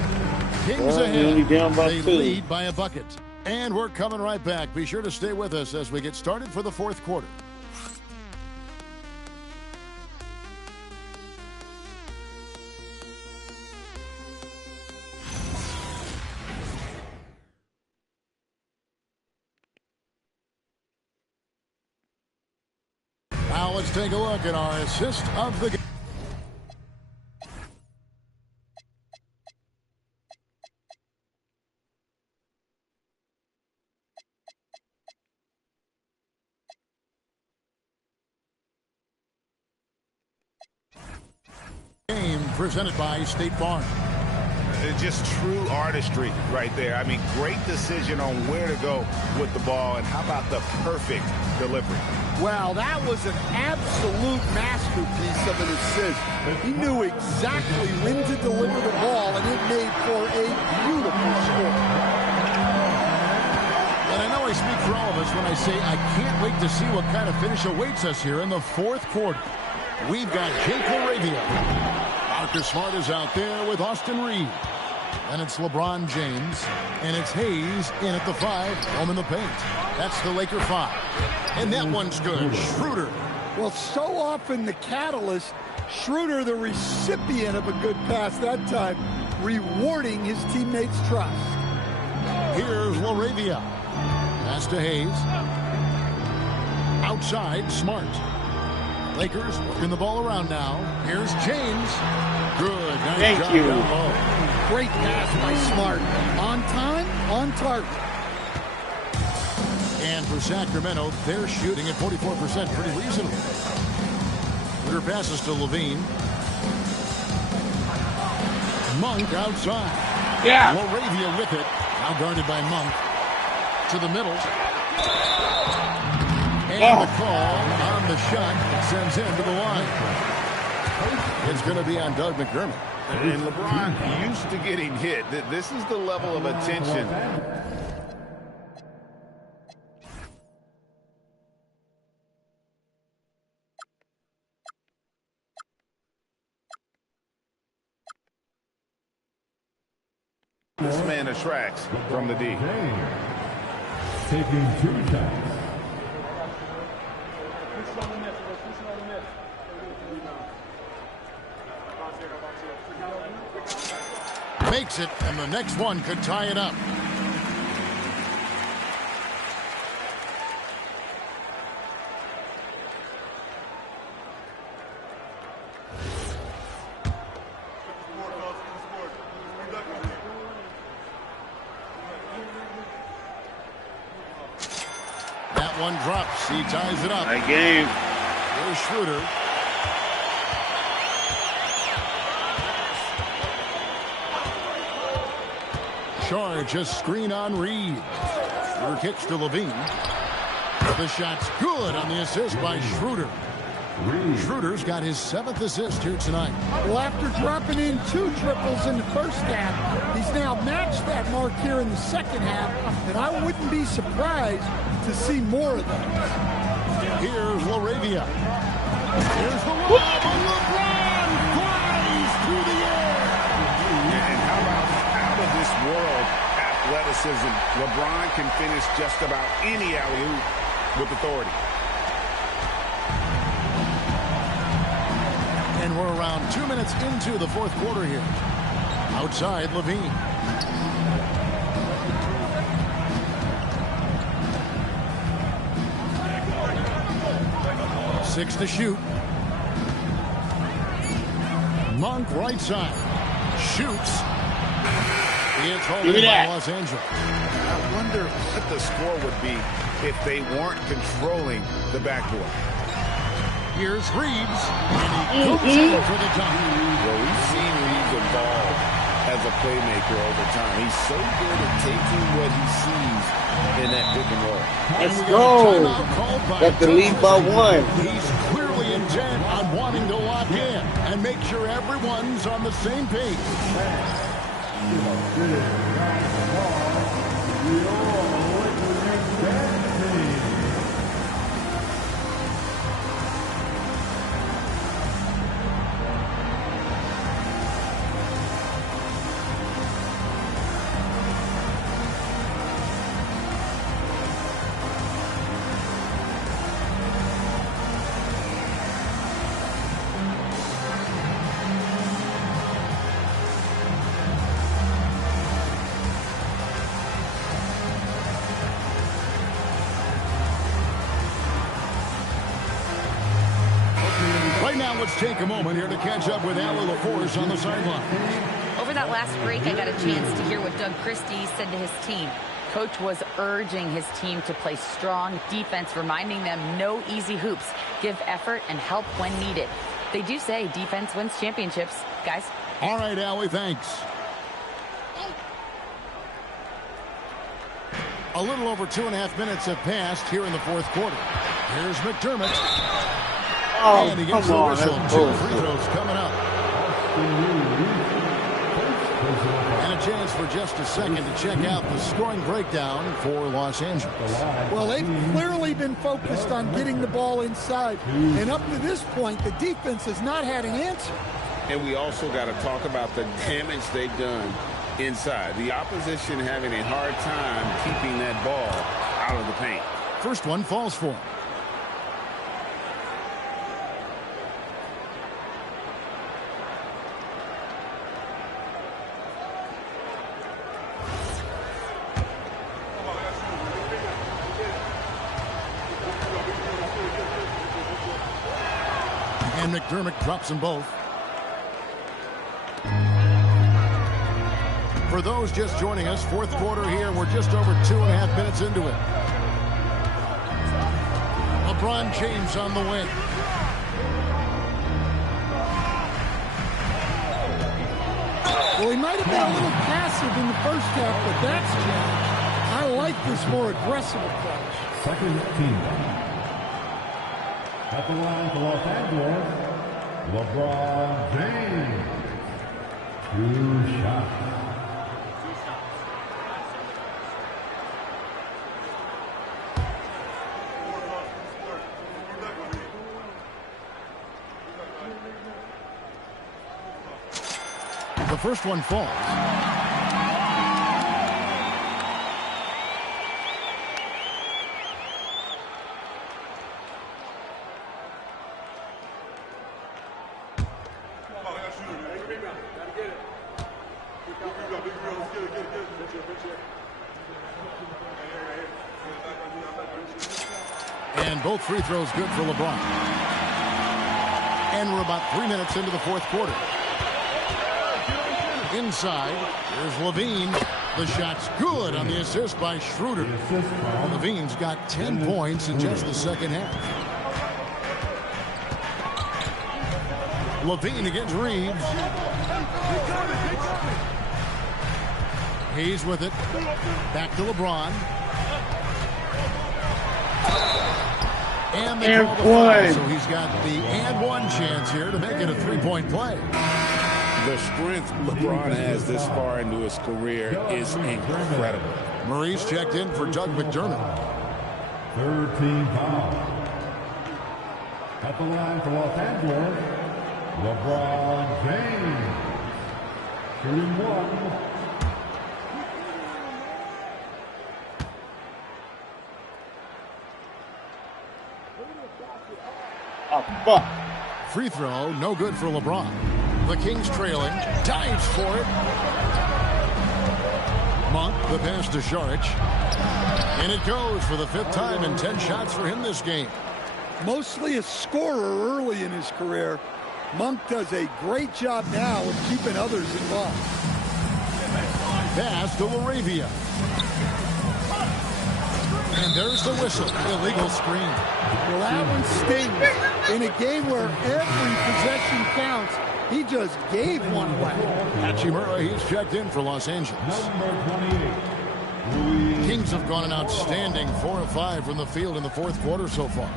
Kings ahead. They lead by a bucket. And we're coming right back. Be sure to stay with us as we get started for the fourth quarter. Now let's take a look at our assist of the game. Game presented by State Farm. Just true artistry right there. I mean, great decision on where to go with the ball, and how about the perfect delivery? Well, that was an absolute masterpiece of an assist. He knew exactly when to deliver the ball, and it made for a beautiful score. And I know I speak for all of us when I say I can't wait to see what kind of finish awaits us here in the fourth quarter. We've got Jake LaRavia. Marcus Smart is out there with Austin Reeves. And it's LeBron James. And it's Hayes in at the 5, home in the paint. That's the Laker 5. And that one's good. Schroeder. Well, so often the catalyst, Schroeder, the recipient of a good pass that time, rewarding his teammates' trust. Here's LaRavia. Pass to Hayes. Outside, Smart. Lakers working the ball around now. Here's James. Good. Nice Thank job you. down low. Great pass by Smart. On time, on target. And for Sacramento, they're shooting at 44%, pretty reasonable. Clear passes to Levine. Monk outside. Yeah. Laravia with it. Now guarded by Monk. To the middle. And the call on the shot sends him to the line. It's going to be on Doug McDermott. And LeBron used to getting hit. This is the level of attention. This man attracts from the D. Taking 2 shots. Makes it, and the next one could tie it up. That one drops. He ties it up. That game. Here's Schroeder. Charge a screen on Reed. Schroeder kicks to Levine. The shot's good on the assist by Schroeder. Schroeder's got his 7th assist here tonight. Well, after dropping in 2 triples in the first half, he's now matched that mark here in the second half, and I wouldn't be surprised to see more of those. Here's Laravia. Here's the lob, and LeBron flies through the air. And how about out of this world athleticism? LeBron can finish just about any alley-oop with authority. And we're around 2 minutes into the fourth quarter here. Outside, Levine. Six to shoot. Monk right side. Shoots. It's holding by Los Angeles. I wonder what the score would be if they weren't controlling the backboard. Here's Reeves, and he goes in for the dunk. Well, we've seen Reeves evolve as a playmaker over time. He's so good at taking what he sees in that pick and roll. Let's go. Got the lead by 1. He's clearly intent on wanting to lock in and make sure everyone's on the same page. Let's take a moment here to catch up with Allie LaForce on the sideline. Over that last break, I got a chance to hear what Doug Christie said to his team. Coach was urging his team to play strong defense, reminding them no easy hoops, give effort, and help when needed. They do say defense wins championships, guys. All right, Allie, thanks. A little over 2.5 minutes have passed here in the fourth quarter. Here's McDermott. Oh, and he gets come on. the whistle. 2 free throws coming up. And a chance for just a second to check out the scoring breakdown for Los Angeles. Well, they've clearly been focused on getting the ball inside. And up to this point, the defense has not had an answer. And we also got to talk about the damage they've done inside. The opposition having a hard time keeping that ball out of the paint. First one falls for him. And McDermott drops them both. For those just joining us, fourth quarter here. We're just over 2.5 minutes into it. LeBron James on the win. Well, he might have been a little passive in the first half, but that's changed. I like this more aggressive approach. Second team. At the line for Los Angeles, LeBron James. 2 shots. The first one falls. And both free throws good for LeBron. And we're about 3 minutes into the fourth quarter. Inside, here's Levine. The shot's good on the assist by Schroeder. Levine's got 10 points in just the second half. Levine against Reeves. Hayes with it. Back to LeBron. And they call the foul, so he's got the and one chance here to make it a three-point play. The strength LeBron has this far into his career is incredible. Murray's checked in for Doug McDermott. Third team foul. At the line for Los Angeles, LeBron James. Shooting 1. Oh, fuck. Free throw, no good for LeBron. The Kings trailing, dives for it. Monk, the pass to Šarić. And it goes for the 5th time in 10 shots for him this game. Mostly a scorer early in his career, Monk does a great job now of keeping others involved. Pass to LaRavia. And there's the whistle. Illegal screen. Well, that one stings. In a game where every possession counts, he just gave one away. Hachimura, he's checked in for Los Angeles. Kings have gone an outstanding 4 of 5 from the field in the fourth quarter so far.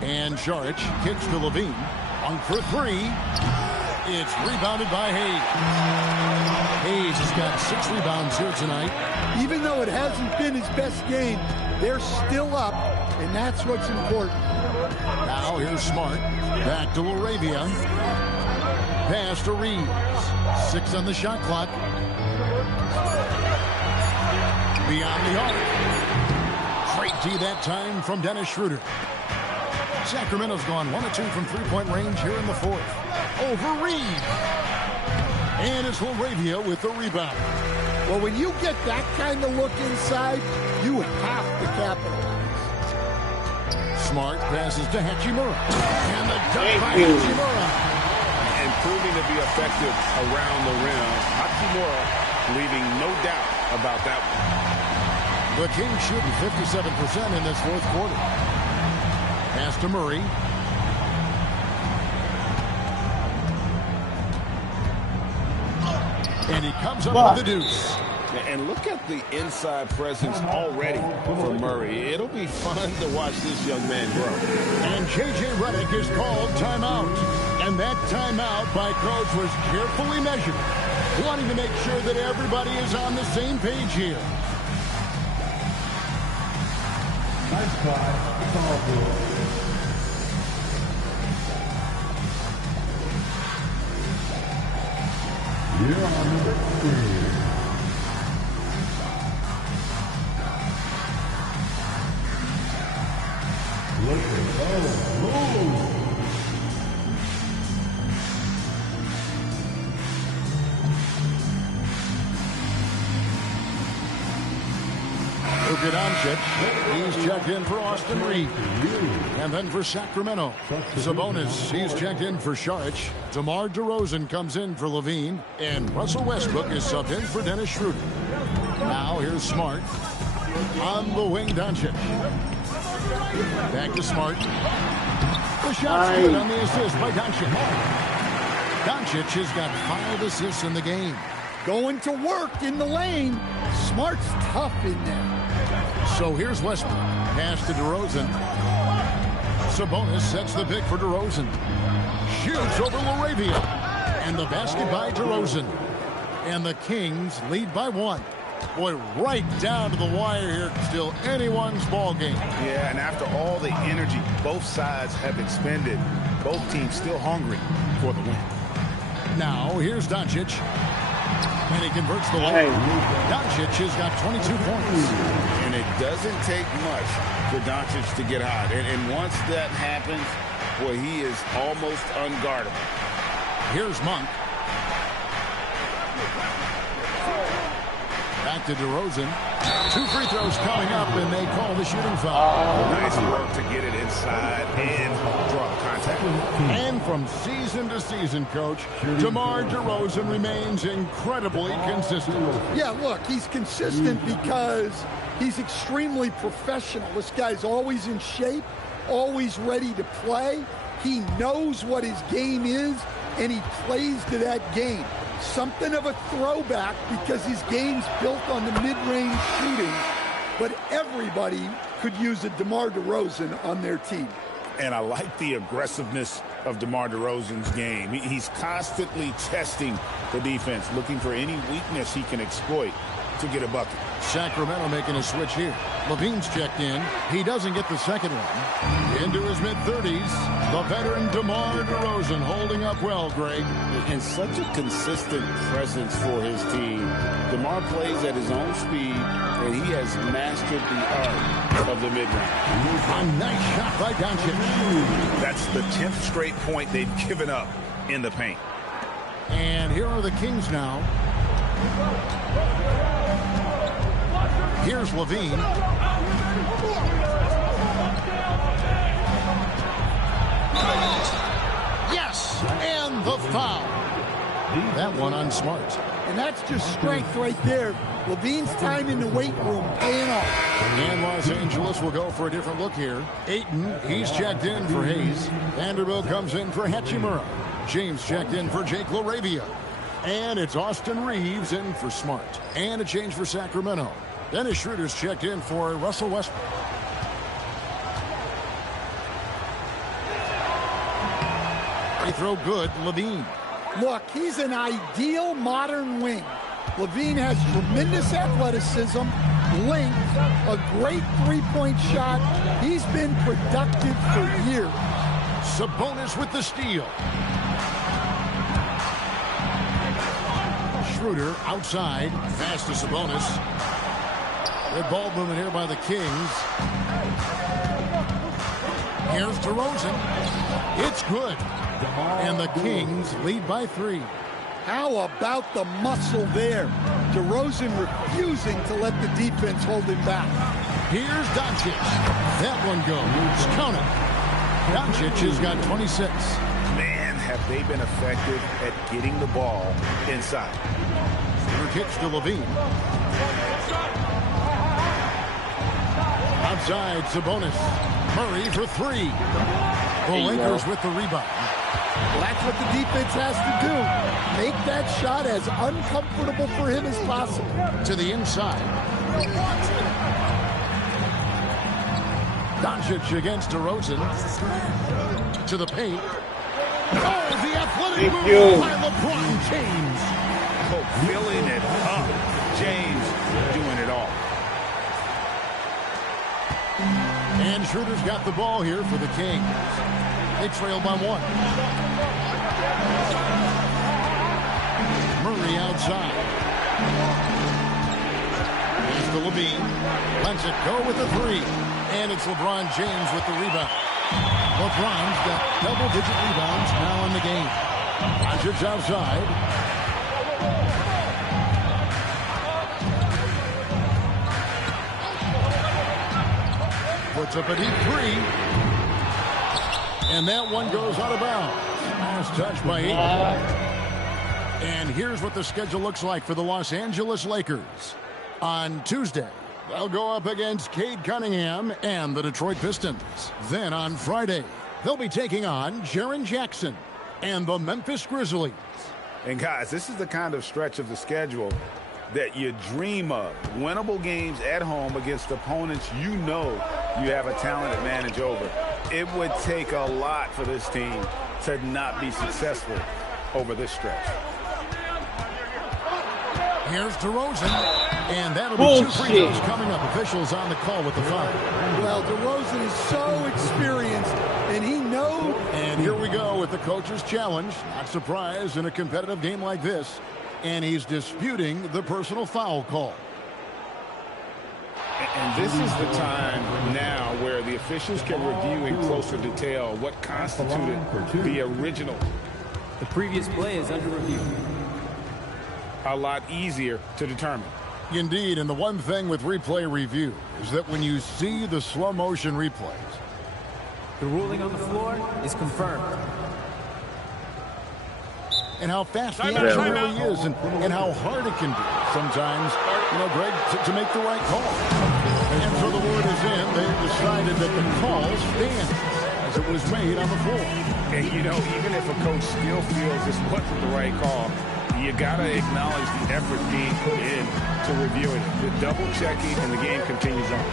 And Šarić kicks to Levine. On for 3. It's rebounded by Hayes. Hayes has got 6 rebounds here tonight. Even though it hasn't been his best game, they're still up, and that's what's important. Now here's Smart. Back to LaRavia. Pass to Reeves. 6 on the shot clock. Beyond the arc. Great D that time from Dennis Schroeder. Sacramento's gone 1 of 2 from three-point range here in the fourth. Over Reeves. And it's LaRavia with the rebound. Well, when you get that kind of look inside, you have to capitalize. Smart passes to Hachimura. And the dunk by Hachimura. And proving to be effective around the rim. Hachimura leaving no doubt about that one. The Kings shooting 57% in this fourth quarter. Pass to Murray. And he comes up with the deuce. And look at the inside presence already for Murray. It'll be fun to watch this young man grow. And J.J. Redick is called timeout. And that timeout by coach was carefully measured, wanting to make sure that everybody is on the same page here. Nice try. It's all good. You're on number 3. Look at those moves. Luka Doncic, he's checked in for Austin Reeves. And then for Sacramento, Sabonis, he's checked in for Šarić. DeMar DeRozan comes in for Levine. And Russell Westbrook is subbed in for Dennis Schroeder. Now here's Smart. On the wing, Doncic. Back to Smart. The shot's good on the assist by Doncic. Doncic has got 5 assists in the game. Going to work in the lane. Smart's tough in there. So here's Westbrook. Pass to DeRozan. Sabonis sets the pick for DeRozan. Shoots over LaRavia. And the basket by DeRozan. And the Kings lead by 1. Boy, right down to the wire here. Still anyone's ball game. Yeah, and after all the energy both sides have expended, both teams still hungry for the win. Now, here's Doncic. And he converts the layup. Doncic has got 22 points. And it doesn't take much for Doncic to get hot. And once that happens, boy, he is almost unguardable. Here's Monk. Back to DeRozan. 2 free throws coming up, and they call the shooting foul. Nice work to get it inside and draw contact. And from season to season, Coach, DeMar DeRozan remains incredibly consistent. Yeah, look, he's consistent because he's extremely professional. This guy's always in shape, always ready to play. He knows what his game is, and he plays to that game. Something of a throwback because his game's built on the mid-range shooting, but everybody could use a DeMar DeRozan on their team. And I like the aggressiveness of DeMar DeRozan's game. He's constantly testing the defense, looking for any weakness he can exploit to get a bucket. Sacramento making a switch here. Levine's checked in. He doesn't get the second one. Into his mid-30s, the veteran DeMar DeRozan holding up well, Greg. And such a consistent presence for his team. DeMar plays at his own speed, and he has mastered the art of the mid-range. A nice shot by Doncic. That's the 10th straight point they've given up in the paint. And here are the Kings now. Here's Levine. Yes, and the foul. That one on Smart. And that's just strength right there. Levine's time in the weight room paying off. And Los Angeles will go for a different look here. Ayton, he's checked in for Hayes. Vanderbilt comes in for Hachimura. James checked in for Jake LaRavia. And it's Austin Reeves in for Smart. And a change for Sacramento. Dennis Schroeder's checked in for Russell Westbrook. Free throw good, Levine. Look, he's an ideal modern wing. Levine has tremendous athleticism, length, a great three-point shot. He's been productive for years. Sabonis with the steal. Schroeder outside. Pass to Sabonis. Good ball movement here by the Kings. Here's DeRozan. It's good. And the Kings lead by 3. How about the muscle there? DeRozan refusing to let the defense hold him back. Here's Doncic. That one goes. Count it. Doncic has got 26. Man, have they been effective at getting the ball inside. Schroeder kicks to Levine. Outside, Sabonis. Murray for 3. The Lakers with the rebound. Well, that's what the defense has to do. Make that shot as uncomfortable for him as possible. To the inside. Doncic against DeRozan. To the paint. Oh, the athletic move by LeBron James. Oh, filling it up. James doing it all. And Schroeder's got the ball here for the Kings. They trail by 1. Murray outside. Here's to Levine. Lets it go with the 3. And it's LeBron James with the rebound. LeBron's got double-digit rebounds now in the game. Doncic outside. Puts up a deep 3. And that one goes out of bounds. Nice touch by Ayton. And here's what the schedule looks like for the Los Angeles Lakers. On Tuesday, they'll go up against Cade Cunningham and the Detroit Pistons. Then on Friday, they'll be taking on Jaren Jackson. and the Memphis Grizzlies. And guys, this is the kind of stretch of the schedule that you dream of. Winnable games at home against opponents you know you have a talented advantage over. It would take a lot for this team to not be successful over this stretch. Here's DeRozan, and that'll be 2 free throws coming up. Officials on the call with the foul. Well, DeRozan is so experienced, and he knows. And here we go with the coach's challenge. Not surprised in a competitive game like this. And he's disputing the personal foul call. And this is the time now where the officials can review in closer detail what constituted the original. The previous play is under review. A lot easier to determine. Indeed, and the one thing with replay review is that when you see the slow motion replays, the ruling on the floor is confirmed. And how fast the action really is, and how hard it can be sometimes, Greg, to make the right call. And so the word is in. They've decided that the call stands as it was made on the floor. And, even if a coach still feels this wasn't the right call, you got to acknowledge the effort being put in to reviewing it. The double checking, and the game continues on.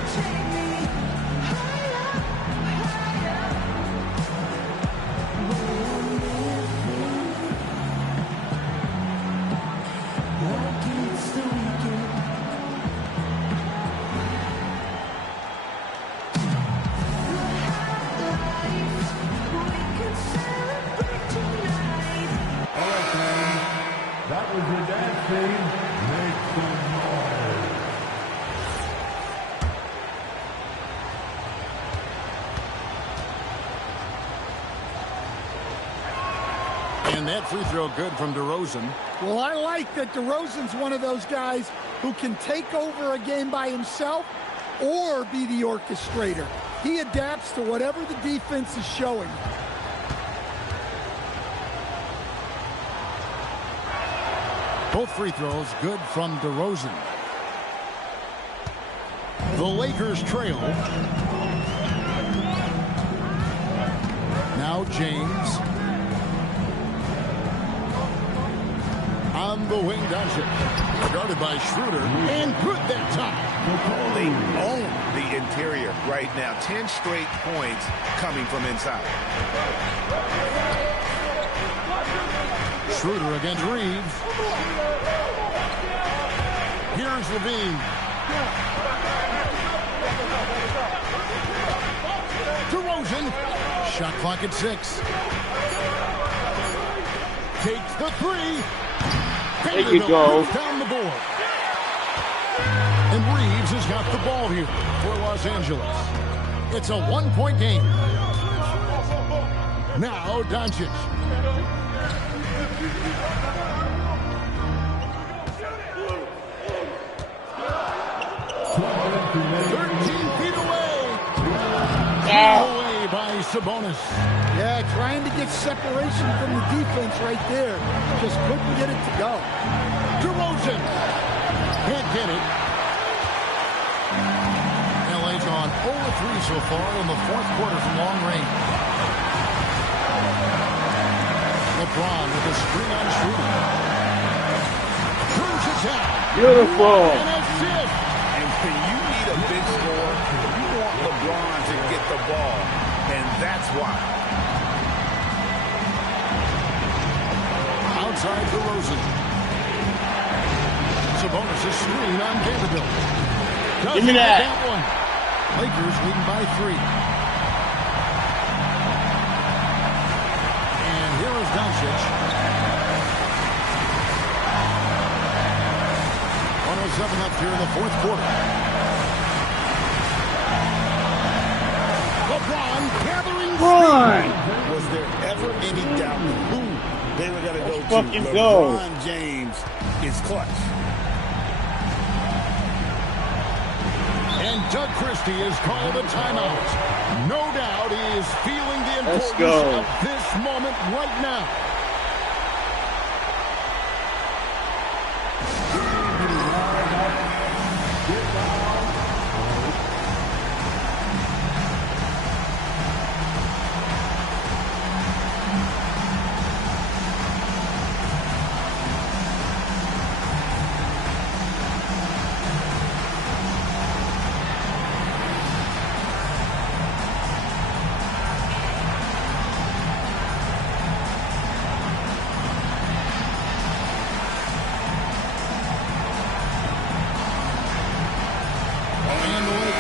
And that free throw good from DeRozan. Well, I like that DeRozan's one of those guys who can take over a game by himself or be the orchestrator. He adapts to whatever the defense is showing. Both free throws good from DeRozan. The Lakers trail. Now James. On the wing, Doncic. Guarded by Schroeder. And good that time. They own the interior right now. 10 straight points coming from inside. Schroeder against Reeves. Here's Levine. DeRozan. Shot clock at 6. Takes the 3. There you go. Down the board. And Reeves has got the ball here for Los Angeles. It's a 1-point game. Now Doncic. Away by Sabonis. Yeah, trying to get separation from the defense right there. Just couldn't get it to go. DeRozan can't get it. LA's on 0-3 so far in the fourth quarter from long range. LeBron with a screen on Schroeder. Cruises out. Beautiful. And assist. And when you need a big score, you want LeBron to get the ball. And that's why. Outside DeRozan. Sabonis is screen on Vanderbilt. Give me that. One. Lakers leading by 3. And here is Doncic. 1:07 left here in the fourth quarter. LeBron gathering speed. Was there ever any doubt who they were going to go to? Fucking LeBron James is clutch. And Doug Christie has called a timeout. No doubt he is feeling the Let's importance go. of this moment right now.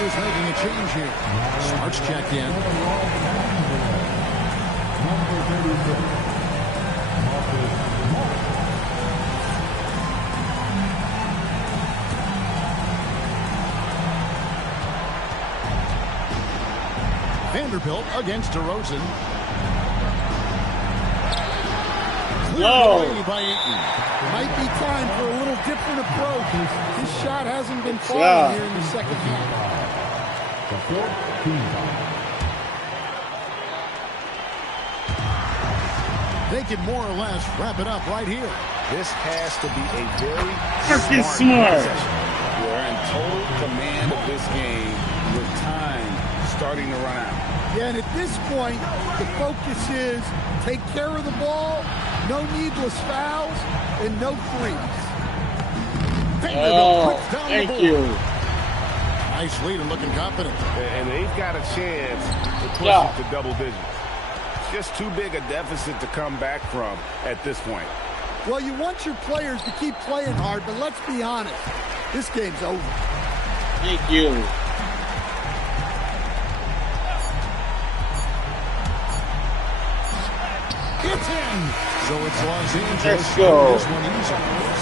is making a change here. Smart's checked in. Number 36, Marcus Smart. Vanderbilt against DeRozan. No. By Ayton. Might be time for a little different approach. His shot hasn't been falling here in the second half. They can more or less wrap it up right here. This has to be a very Marcus smart Smart. possession. We're in total command of this game with time starting to run out. Yeah, and at this point, the focus is take care of the ball, no needless fouls, and no threes. Vanderbilt puts down the Thank board. you. Nice lead and looking confident. And they've got a chance to push Yeah. it to double digits. Just too big a deficit to come back from at this point. Well, you want your players to keep playing hard, but let's be honest, this game's over. Thank you. It's in. So it's Los Angeles. Let's go. This one easy.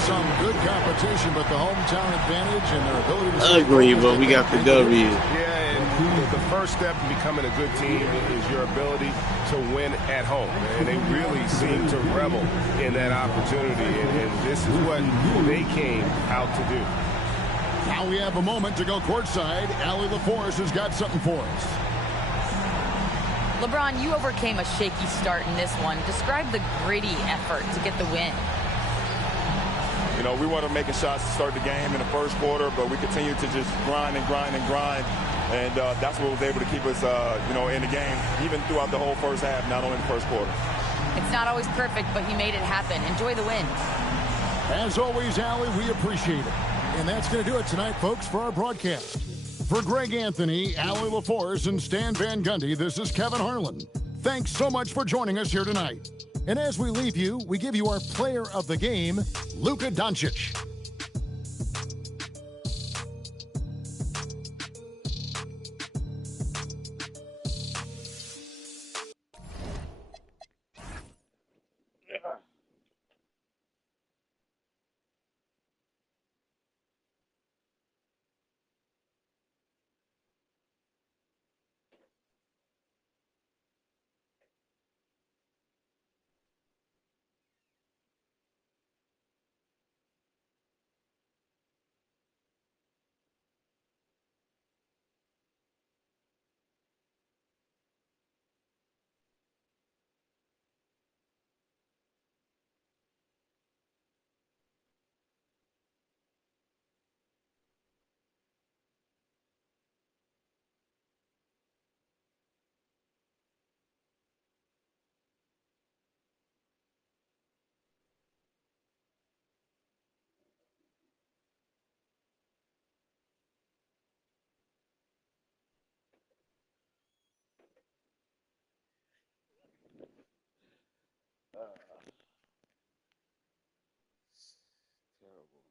Some good competition, but the hometown advantage and their ability to Ugly, but we got the W. Yeah, and the first step in becoming a good team is your ability to win at home. And they really seem to revel in that opportunity. And this is what they came out to do. Now we have a moment to go courtside. Allie LaForce has got something for us. LeBron, you overcame a shaky start in this one. Describe the gritty effort to get the win. You know, we weren't making shots to start the game in the first quarter, but we continued to just grind and grind and grind. And that's what was able to keep us, you know, in the game, even throughout the whole first half, not only in the first quarter. It's not always perfect, but you made it happen. Enjoy the wins. As always, Allie, we appreciate it. And that's going to do it tonight, folks, for our broadcast. For Greg Anthony, Allie LaForce, and Stan Van Gundy, this is Kevin Harlan. Thanks so much for joining us here tonight. And as we leave you, we give you our player of the game, Luka Doncic. Terrible.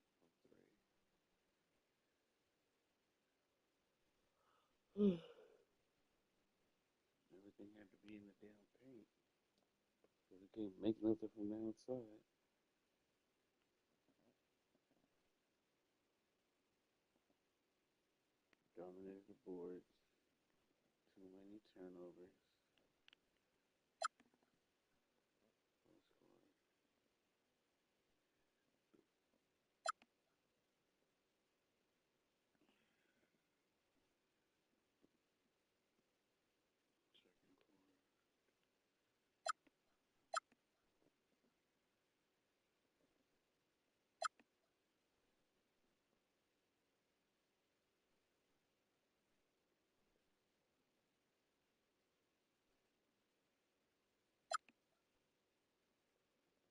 Everything had to be in the damn paint. So we can't make nothing from the outside. Dominated the boards. Too many turnovers.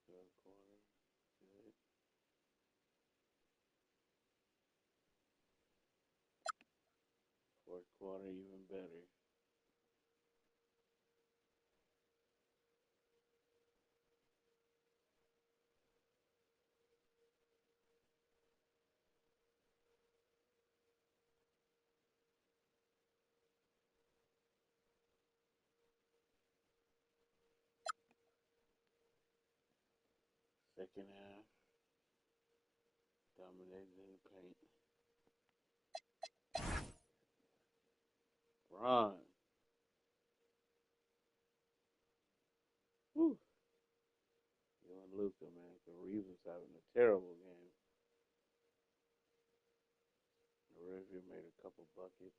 Third quarter, good. Fourth quarter, even better. Second half, dominated in the paint. Bron. Woo. You and Luka, man. Reeves was having a terrible game. Rivier made a couple buckets.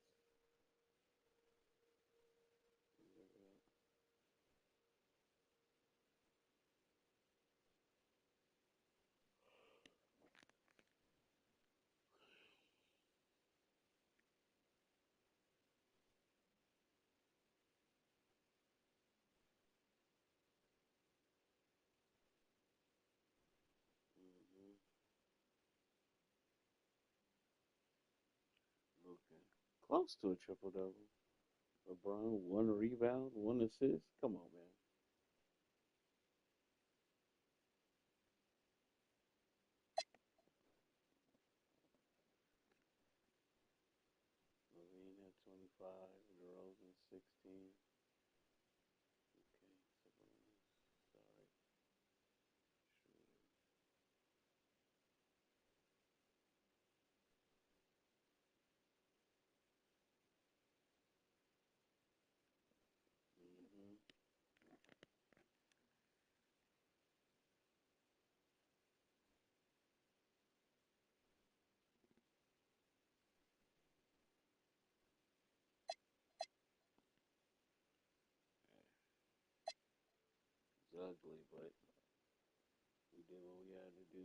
Luka. Close to a triple-double. LeBron, 1 rebound, 1 assist. Come on, man. Levine had 25, DeRozan 16. Okay, Sabonis. Sorry. It's ugly, but we did what we had to do.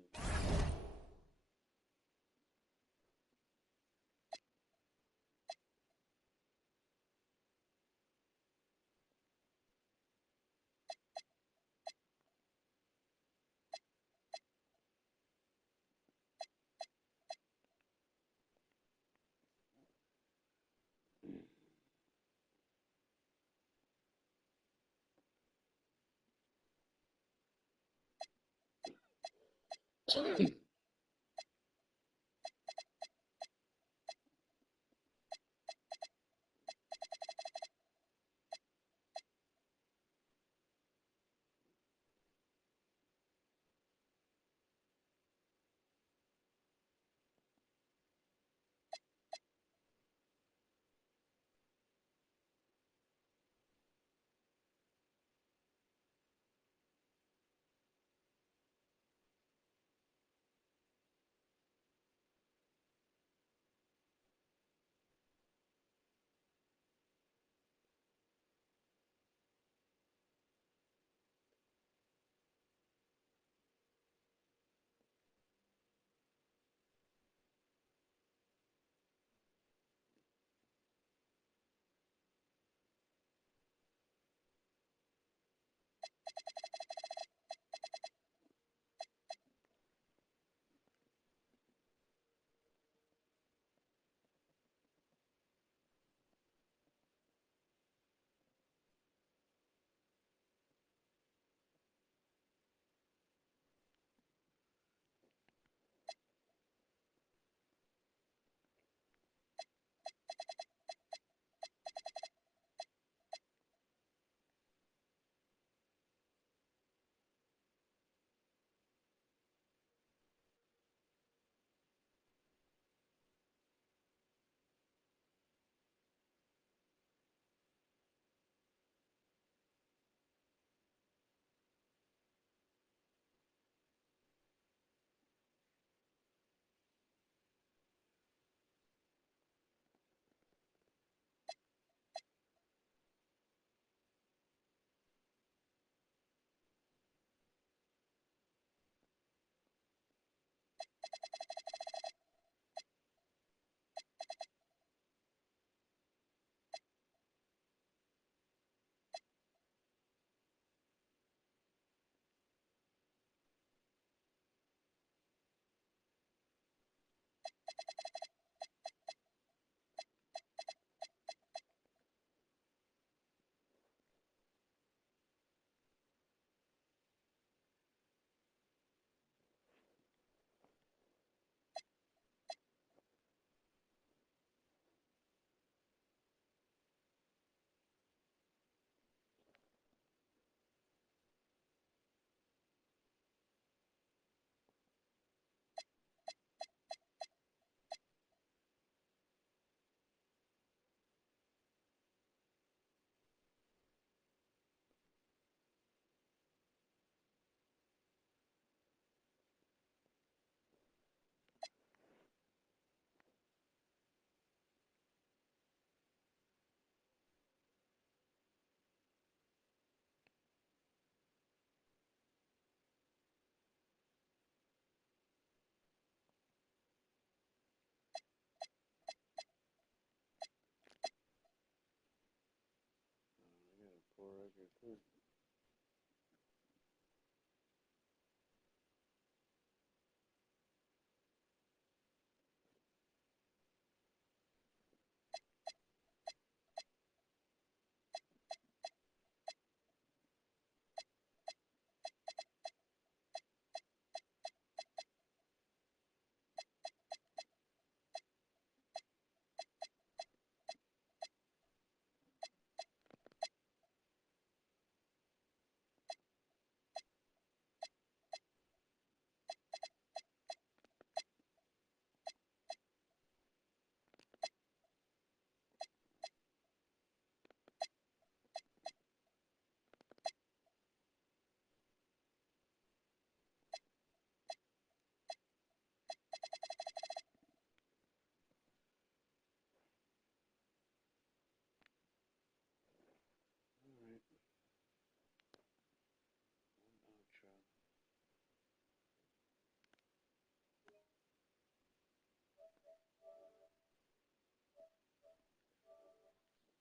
too.